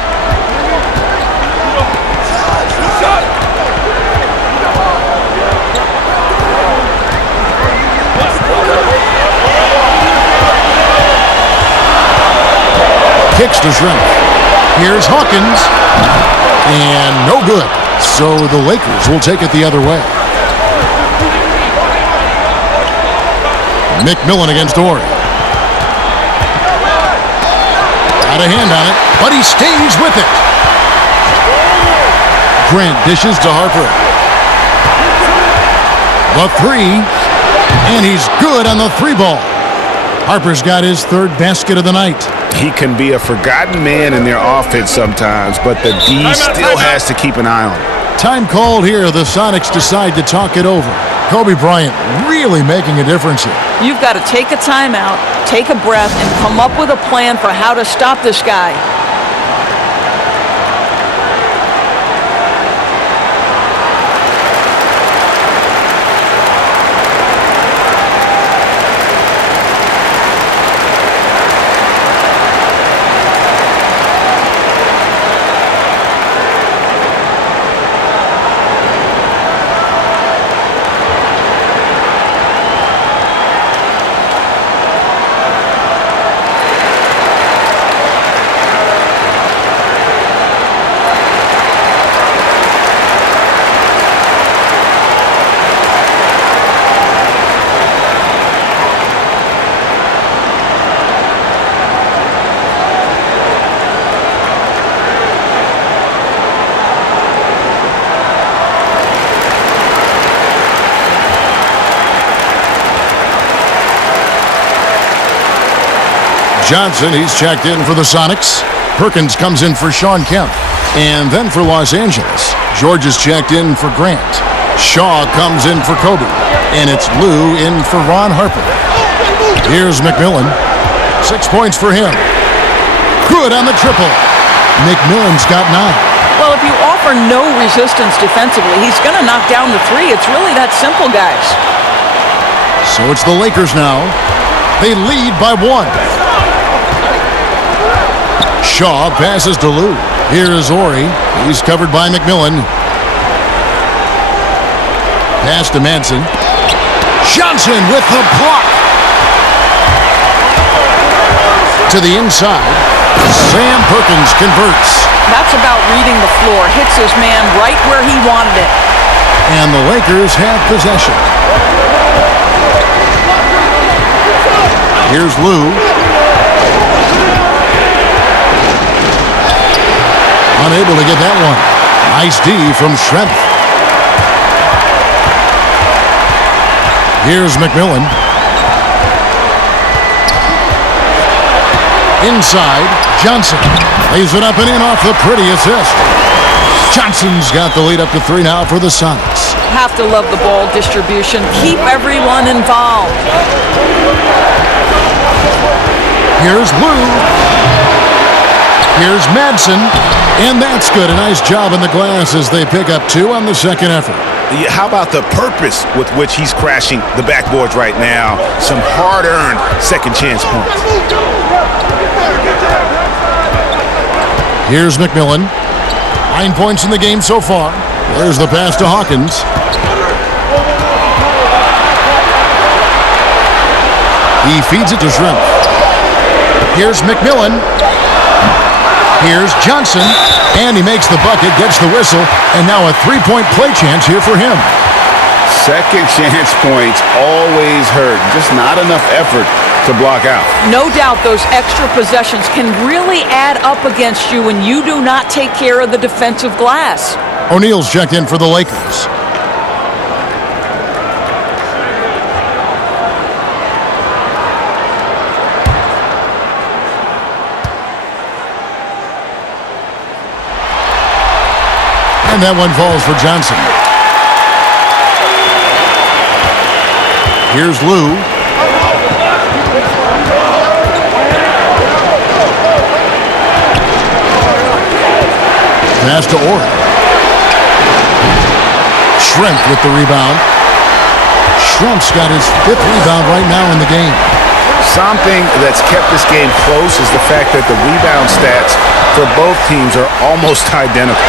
Kicks to Shrink. Here's Hawkins. And no good. So the Lakers will take it the other way. McMillan against Horry. Got a hand on it, but he stays with it. Grant dishes to Harper. The 3, and he's good on the 3 ball. Harper's got his 3rd basket of the night. He can be a forgotten man in their offense sometimes, but the D still has to keep an eye on him. Time called here. The Sonics decide to talk it over. Kobe Bryant really making a difference here. You've got to take a timeout, take a breath, and come up with a plan for how to stop this guy. Johnson, he's checked in for the Sonics. Perkins comes in for Sean Kemp. And then for Los Angeles, George is checked in for Grant. Shaw comes in for Kobe. And it's Lou in for Ron Harper. Here's McMillan. 6 points for him. Good on the triple. McMillan's got 9. Well, if you offer no resistance defensively, he's going to knock down the 3. It's really that simple, guys. So it's the Lakers now. They lead by 1. Shaw passes to Lou. Here's Horry. He's covered by McMillan. Pass to Manson. Johnson with the block. To the inside. Sam Perkins converts. That's about reading the floor. Hits his man right where he wanted it. And the Lakers have possession. Here's Lou. Unable to get that one. Nice D from Schrempf. Here's McMillan. Inside, Johnson lays it up and in off the pretty assist. Johnson's got the lead up to 3 now for the Sonics. Have to love the ball distribution. Keep everyone involved. Here's Lou. Here's Madsen. And that's good. A nice job in the glass as they pick up 2 on the second effort. How about the purpose with which he's crashing the backboards right now? Some hard-earned second chance points. Here's McMillan. 9 points in the game so far. There's the pass to Hawkins. He feeds it to Schrempf. Here's McMillan. Here's Johnson. And he makes the bucket, gets the whistle, and now a 3-point play chance here for him. Second chance points always hurt. Just not enough effort to block out. No doubt those extra possessions can really add up against you when you do not take care of the defensive glass. O'Neal's checked in for the Lakers. And that one falls for Johnson. Here's Lou. Pass to Orr. Schrempf with the rebound. Schrempf's got his 5th rebound right now in the game. Something that's kept this game close is the fact that the rebound stats for both teams are almost identical.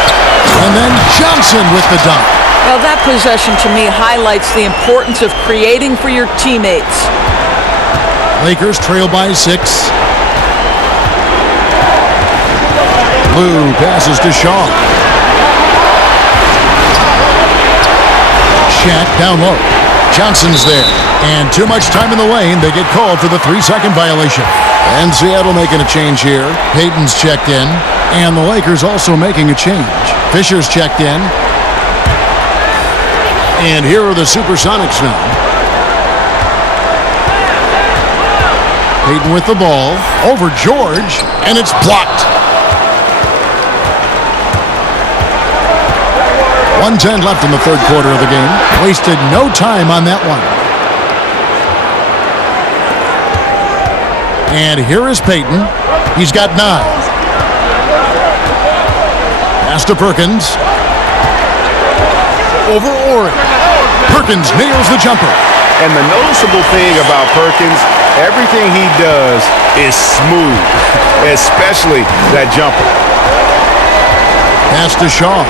And then Johnson with the dunk. Well, that possession to me highlights the importance of creating for your teammates. Lakers trail by 6. Lou passes to Shaw. Shaq down low. Johnson's there. And too much time in the lane. They get called for the 3-second violation. And Seattle making a change here. Payton's checked in. And the Lakers also making a change. Fisher's checked in. And here are the SuperSonics now. Payton with the ball. Over George. And it's blocked. 1:10 left in the third quarter of the game. Wasted no time on that one. And here is Payton. He's got 9. Pass to Perkins. Over Orr. Perkins nails the jumper. And the noticeable thing about Perkins, everything he does is smooth, especially that jumper. Pass to Shaw.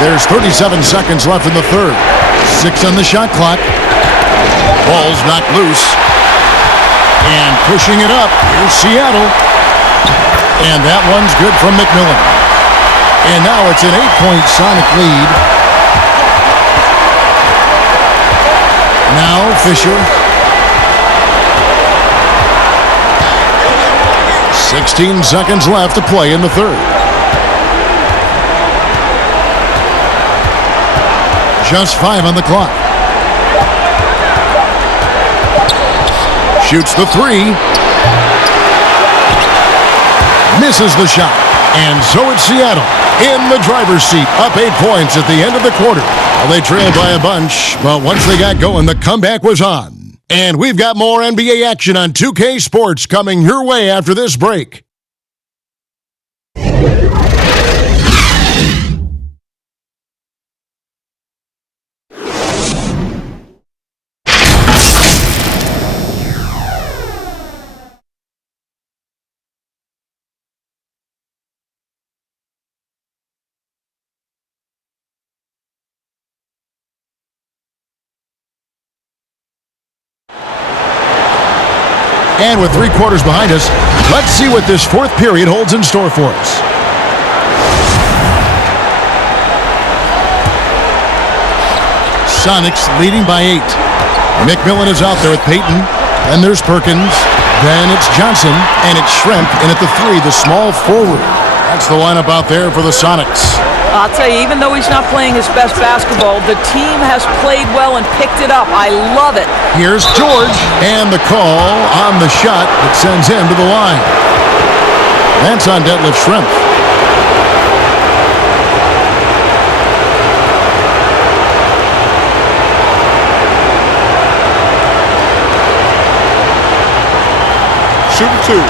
There's 37 seconds left in the third. 6 on the shot clock. Ball's knocked loose. And pushing it up, here's Seattle. And that one's good from McMillan. And now it's an 8-point Sonic lead. Now Fisher. 16 seconds left to play in the third. Just 5 on the clock. Shoots the 3. Misses the shot. And so it's Seattle in the driver's seat, up 8 points at the end of the quarter. Well, they trailed by a bunch, but once they got going, the comeback was on. And we've got more NBA action on 2K Sports coming your way after this break. And with 3 quarters behind us, let's see what this fourth period holds in store for us. Sonics leading by 8. McMillan is out there with Payton. Then there's Perkins. Then it's Johnson. And it's Schrempf in at the 3, the small forward. That's the lineup out there for the Sonics. I'll tell you, even though he's not playing his best basketball, the team has played well and picked it up. I love it. Here's George. And the call on the shot that sends him to the line. That's on Detlef Schrempf. Shooting 2.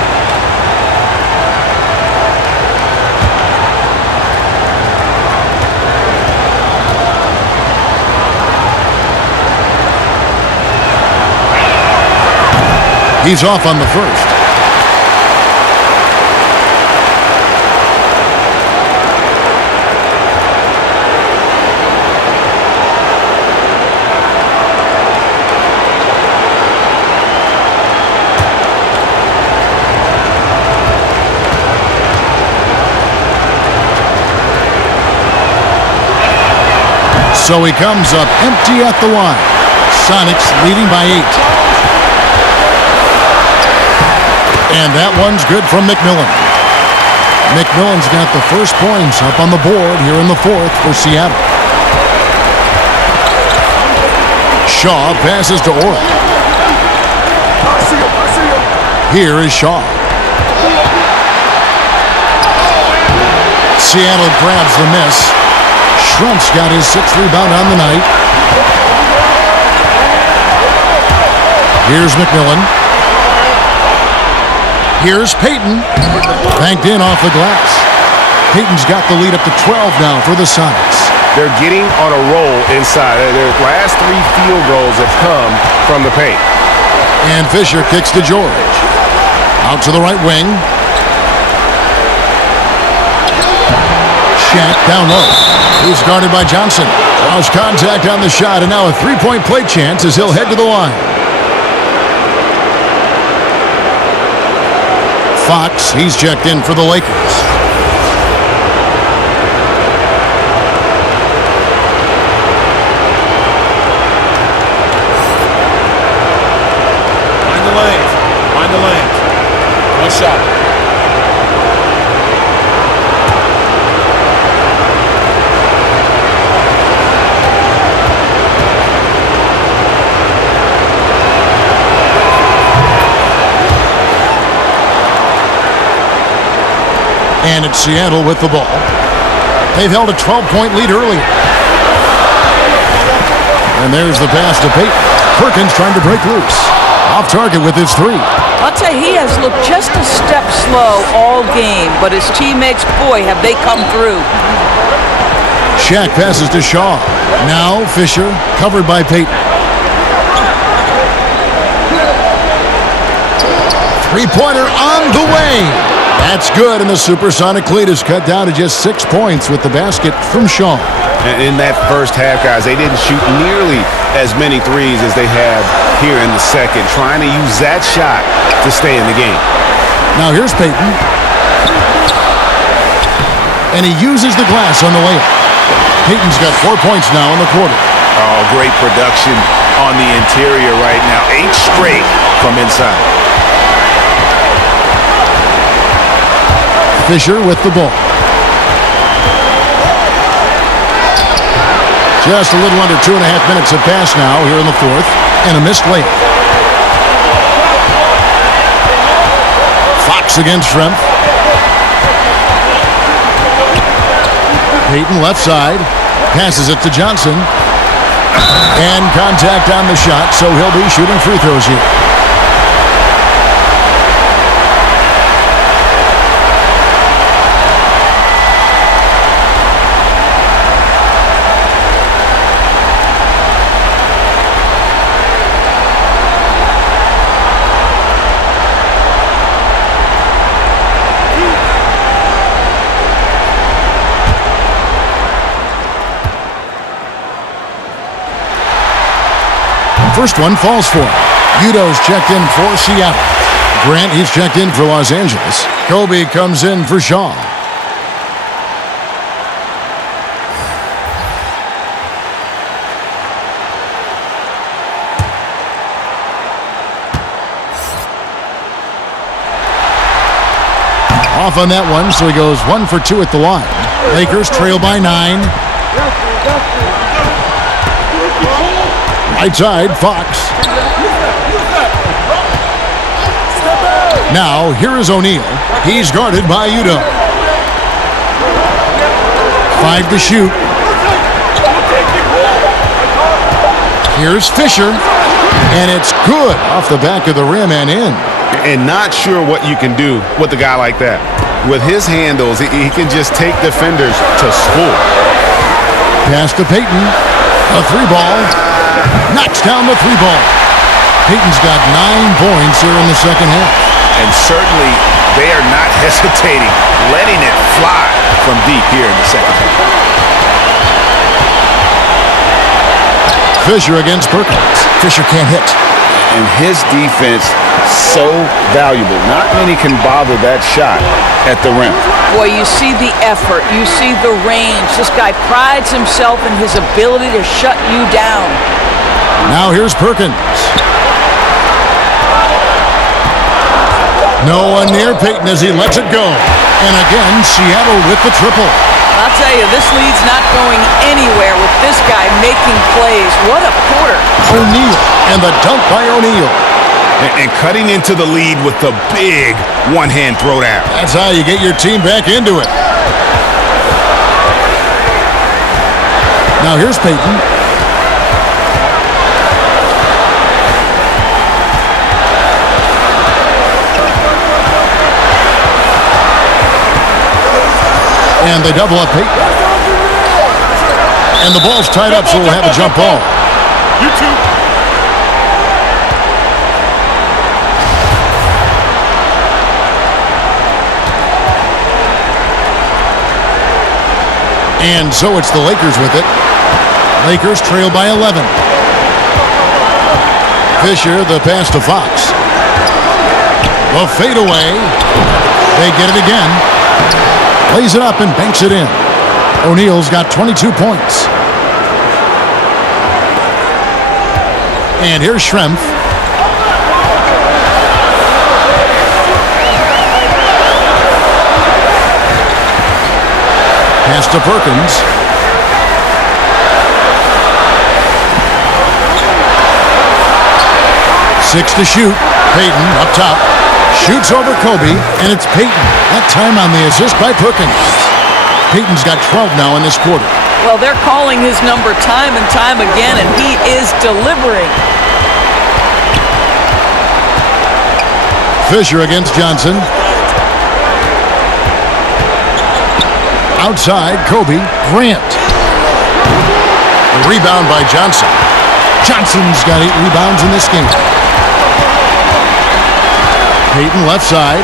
He's off on the first. So he comes up empty at the line. Sonics leading by 8. And that one's good from McMillan. McMillan's got the first points up on the board here in the 4th for Seattle. Shaw passes to Orr. Here is Shaw. Seattle grabs the miss. Schrempf's got his 6th rebound on the night. Here's McMillan. Here's Payton. Banked in off the glass. Payton's got the lead up to 12 now for the Sonics. They're getting on a roll inside. Their last 3 field goals have come from the paint. And Fisher kicks to George. Out to the right wing. Shaq down low. He's guarded by Johnson. Draws contact on the shot, and now a 3-point play chance as he'll head to the line. Fox, he's checked in for the Lakers. Find the lanes. Find the lanes. One shot. And it's Seattle with the ball. They've held a 12-point lead earlier. And there's the pass to Payton. Perkins trying to break loose. Off target with his 3. I'll tell you, he has looked just a step slow all game, but his teammates, boy, have they come through. Shaq passes to Shaw. Now Fisher, covered by Payton. 3-pointer on the way. That's good, and the Supersonic lead is cut down to just 6 points with the basket from Shaw. And in that first half, guys, they didn't shoot nearly as many threes as they have here in the second, trying to use that shot to stay in the game. Now here's Payton. And he uses the glass on the layup. Payton's got 4 points now in the quarter. Oh, great production on the interior right now. 8 straight from inside. Fisher with the ball. Just a little under 2.5 minutes have passed now here in the 4th. And a missed layup. Fox against Schrempf. Payton left side. Passes it to Johnson. And contact on the shot, so he'll be shooting free throws here. First one falls for him. Udo's checked in for Seattle. Grant, he's checked in for Los Angeles. Kobe comes in for Shaw. off on that one, so he goes 1 for 2 at the line. Lakers trail by 9. Right side, Fox. Now, here is O'Neal. He's guarded by Udo. 5 to shoot. Here's Fisher. And it's good off the back of the rim and in. And not sure what you can do with a guy like that. With his handles, he can just take defenders to school. Pass to Payton. A 3-ball. Knocks down the 3-ball. Payton's got 9 points here in the second half. And certainly they are not hesitating, letting it fly from deep here in the second half. Fisher against Perkins. Fisher can't hit. And his defense so valuable. Not many can bother that shot at the rim. Boy, you see the effort. You see the range. This guy prides himself in his ability to shut you down. Now here's Perkins. No one near Payton as he lets it go. And again, Seattle with the triple. I'll tell you, this lead's not going anywhere with this guy making plays. What a quarter. O'Neal, and the dunk by O'Neal. And cutting into the lead with the big one-hand throwdown. That's how you get your team back into it. Now here's Payton. And they double up Payton. And the ball's tied up, so we'll have a jump ball. You two. And so it's the Lakers with it. Lakers trail by 11. Fisher, the pass to Fox. The fadeaway. They get it again. Lays it up and banks it in. O'Neal's got 22 points. And here's Schrempf. Pass to Perkins. Six to shoot. Payton up top. Shoots over Kobe, and it's Payton. That time on the assist by Perkins. Payton's got 12 now in this quarter. Well, they're calling his number time and time again, and he is delivering. Fisher against Johnson. Outside, Kobe. Grant. A rebound by Johnson. Johnson's got 8 rebounds in this game. Payton left side.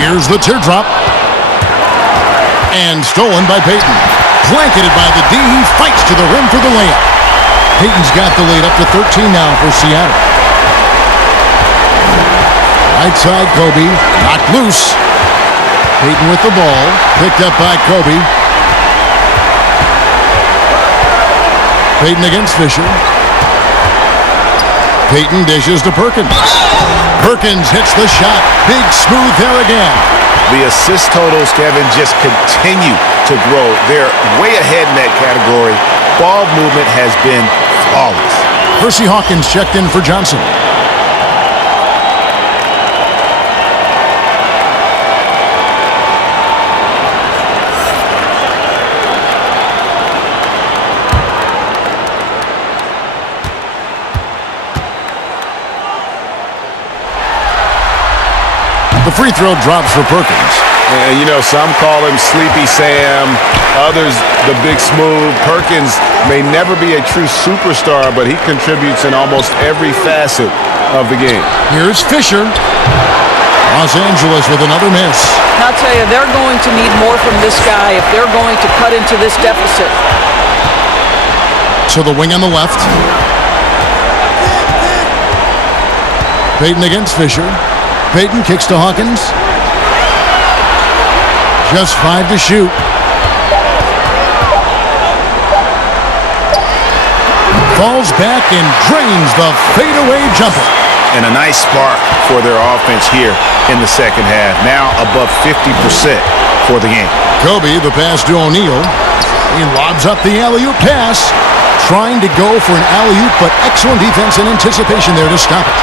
Here's the teardrop. And stolen by Payton. Blanketed by the D. He fights to the rim for the layup. Payton's got the lead up to 13 now for Seattle. Right side, Kobe. Knocked loose. Payton with the ball. Picked up by Kobe. Payton against Fisher. Payton dishes to Perkins. Perkins hits the shot. Big smooth there again. The assist totals, Kevin, just continue to grow. They're way ahead in that category. Ball movement has been flawless. Percy Hawkins checked in for Johnson. The free throw drops for Perkins. And, you know, some call him Sleepy Sam, others the Big Smooth. Perkins may never be a true superstar, but he contributes in almost every facet of the game. Here's Fisher. Los Angeles with another miss. I'll tell you, they're going to need more from this guy if they're going to cut into this deficit. To the wing on the left. Payton against Fisher. Payton kicks to Hawkins. Just 5 to shoot. falls back and drains the fadeaway jumper. And a nice spark for their offense here in the second half. Now above 50% for the game. Kobe, the pass to O'Neal. He lobs up the alley-oop pass. Trying to go for an alley-oop, but excellent defense and anticipation there to stop it.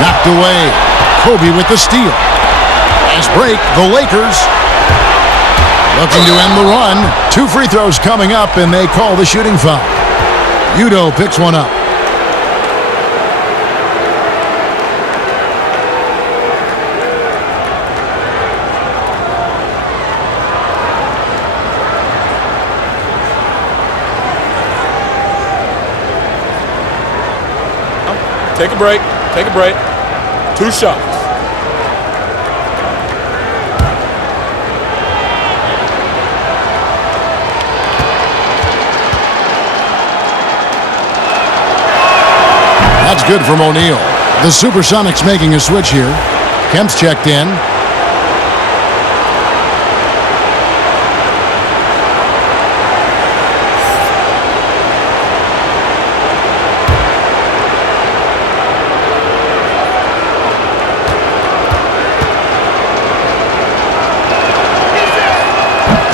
Knocked away. Kobe with the steal. Fast break, the Lakers looking to end the run. 2 free throws coming up, and they call the shooting foul. Udo picks one up. Take a break. Take a break. 2 shots. That's good from O'Neal. The SuperSonics making a switch here. Kemp's checked in.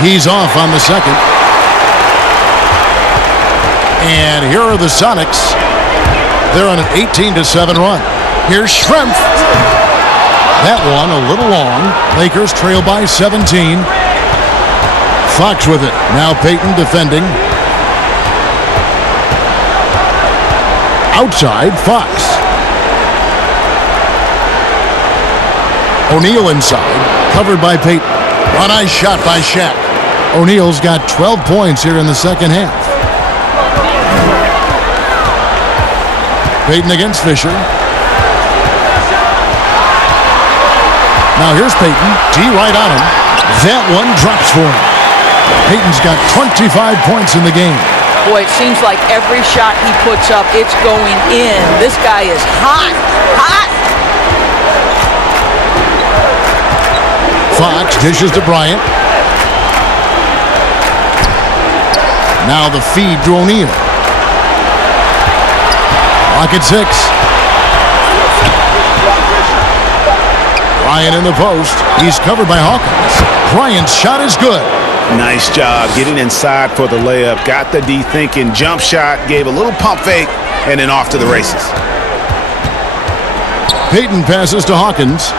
He's off on the second. And here are the Sonics. They're on an 18-7 run. Here's Schrempf. That one a little long. Lakers trail by 17. Fox with it. Now Payton defending. Outside, Fox. O'Neal inside. Covered by Payton. A nice shot by Shaq. O'Neal's got 12 points here in the second half. Payton against Fisher. Now here's Payton. D right on him. That one drops for him. Payton's got 25 points in the game. Boy, it seems like every shot he puts up, it's going in. This guy is hot. Hot! Fox dishes to Bryant. Now the feed to O'Neal. Rocket 6. Bryant in the post. He's covered by Hawkins. Bryant's shot is good. Nice job getting inside for the layup. Got the D thinking. Jump shot. Gave a little pump fake. And then off to the races. Payton passes to Hawkins.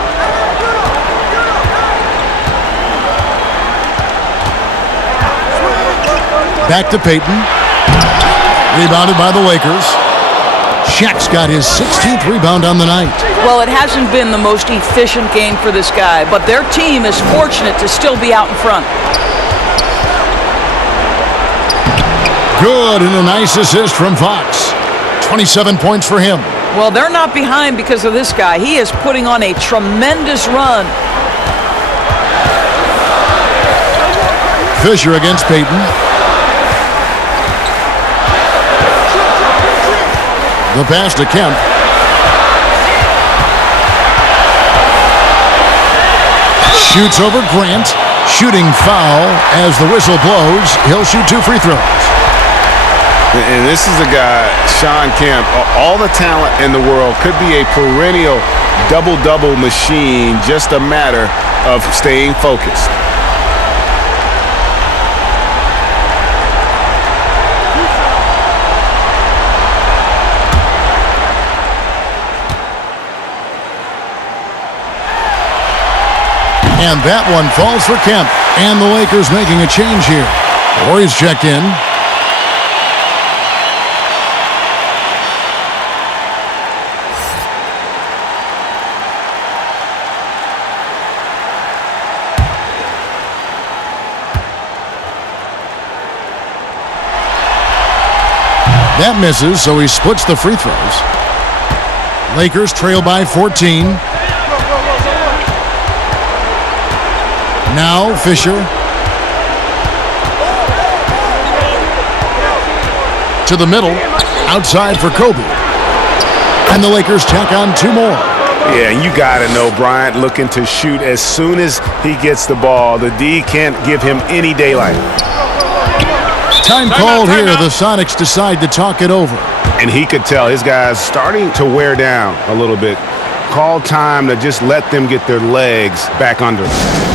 Back to Payton. Rebounded by the Lakers. Shaq's got his 16th rebound on the night. Well, it hasn't been the most efficient game for this guy, but their team is fortunate to still be out in front. Good, and a nice assist from Fox. 27 points for him. Well, they're not behind because of this guy. He is putting on a tremendous run. Fisher against Payton. The pass to Kemp. Shoots over Grant. Shooting foul as the whistle blows. He'll shoot 2 free throws. And this is a guy, Shawn Kemp, all the talent in the world, could be a perennial double-double machine, just a matter of staying focused. And that one falls for Kemp. And the Lakers making a change here. Warriors checked in. That misses, so he splits the free throws. Lakers trail by 14. Now Fisher. To the middle. Outside for Kobe. And the Lakers tack on 2 more. Yeah, and you got to know Bryant looking to shoot as soon as he gets the ball. The D can't give him any daylight. Time called here. The Sonics decide to talk it over. And he could tell his guys starting to wear down a little bit. Call time to just let them get their legs back under them.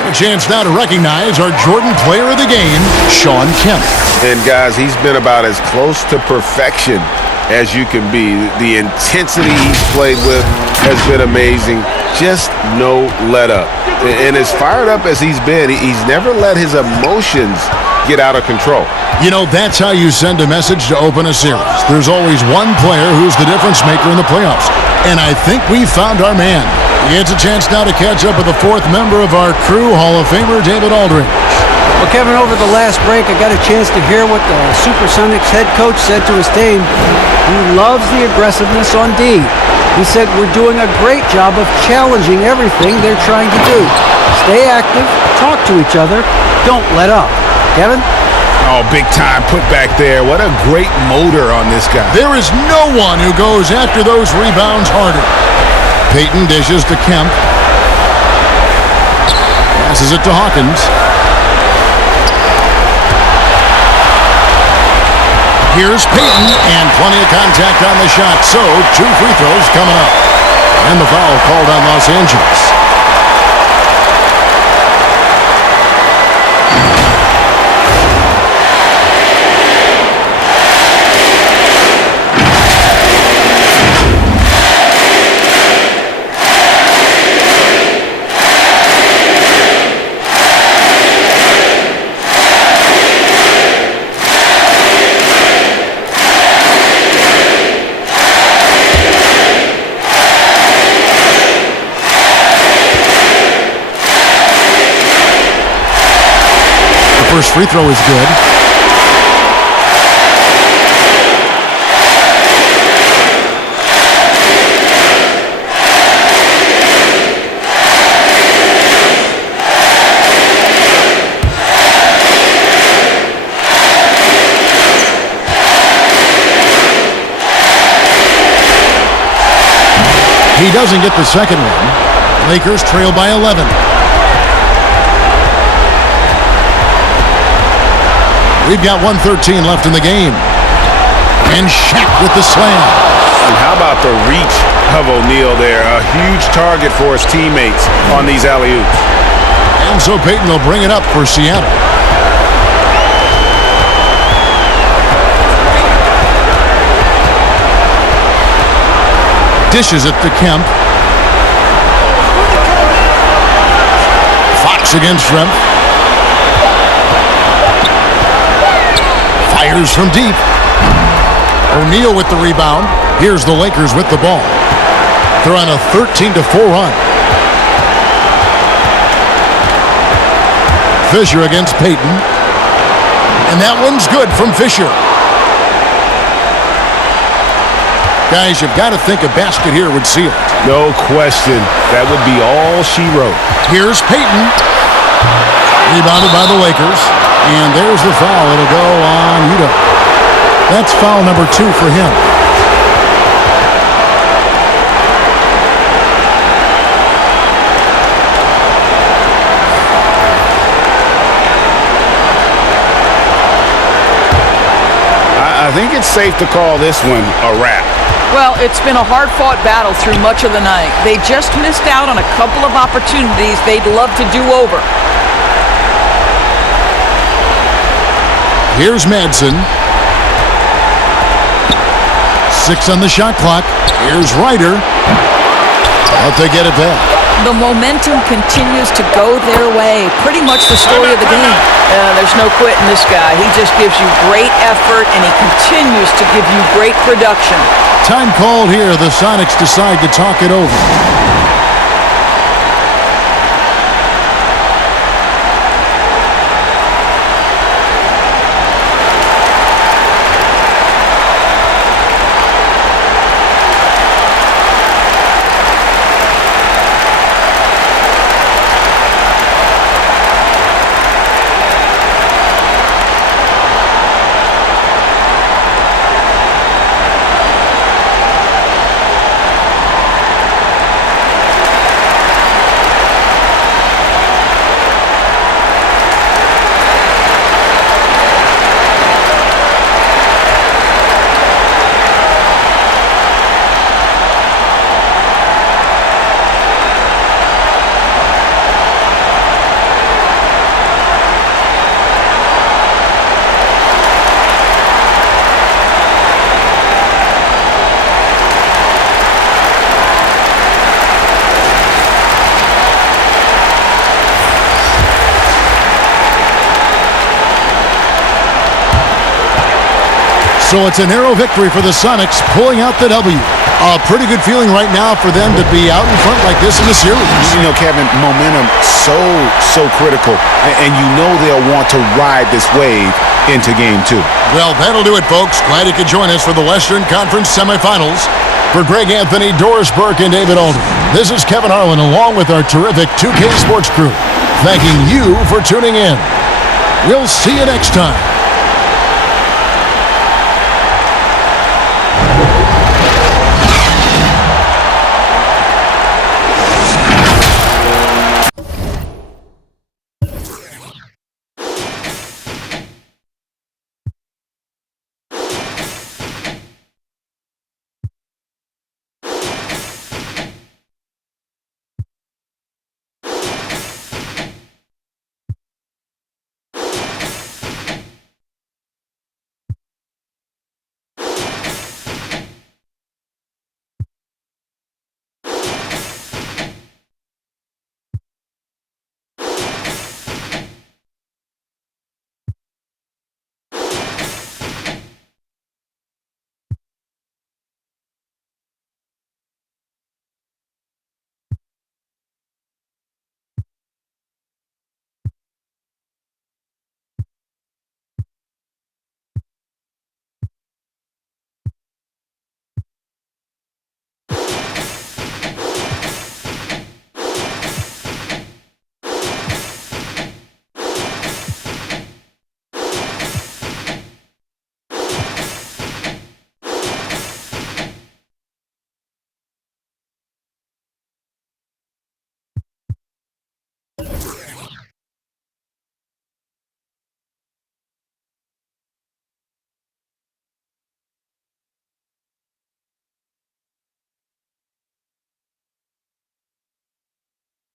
A chance now to recognize our Jordan Player of the Game, Sean Kemp. And guys, he's been about as close to perfection as you can be. The intensity he's played with has been amazing. Just no let up. And as fired up as he's been, he's never let his emotions get out of control. You know, that's how you send a message to open a series. There's always one player who's the difference maker in the playoffs. And I think we found our man. It's a chance now to catch up with the fourth member of our crew, Hall of Famer David Aldridge. Well, Kevin, over the last break, I got a chance to hear what the SuperSonics head coach said to his team. He loves the aggressiveness on D. He said, we're doing a great job of challenging everything they're trying to do. Stay active, talk to each other, don't let up. Kevin? Oh, big time put back there. What a great motor on this guy. There is no one who goes after those rebounds harder. Payton dishes to Kemp. Passes it to Hawkins. Here's Payton, and plenty of contact on the shot. So, 2 free throws coming up. And the foul called on Los Angeles. First free throw is good. He doesn't get the second one. Lakers trail by 11. We've got 1:13 left in the game. And Shaq with the slam. And how about the reach of O'Neal there? A huge target for his teammates on these alley-oops. And so Payton will bring it up for Seattle. Dishes it to Kemp. Fox against Shrimp. Fires from deep. O'Neal with the rebound. Here's the Lakers with the ball. They're on a 13-4 run. Fisher against Payton. And that one's good from Fisher. Guys, you've got to think a basket here would seal it. No question. That would be all she wrote. Here's Payton. Rebounded by the Lakers. And there's the foul. It'll go on Udoh. That's foul number 2 for him. I think it's safe to call this one a wrap. Well, it's been a hard-fought battle through much of the night. They just missed out on a couple of opportunities they'd love to do over. Here's Madsen. 6 on the shot clock. Here's Ryder. But they get it back. The momentum continues to go their way. Pretty much the story of the game. There's no quitting this guy. He just gives you great effort, and he continues to give you great production. Time called here. The Sonics decide to talk it over. So it's a narrow victory for the Sonics, pulling out the W. A pretty good feeling right now for them to be out in front like this in the series. You know, Kevin, momentum so critical, and you know they'll want to ride this wave into Game 2. Well, that'll do it, folks. Glad you could join us for the Western Conference semifinals. For Greg Anthony, Doris Burke, and David Alden, this is Kevin Harlan along with our terrific 2K Sports crew, thanking you for tuning in. We'll see you next time.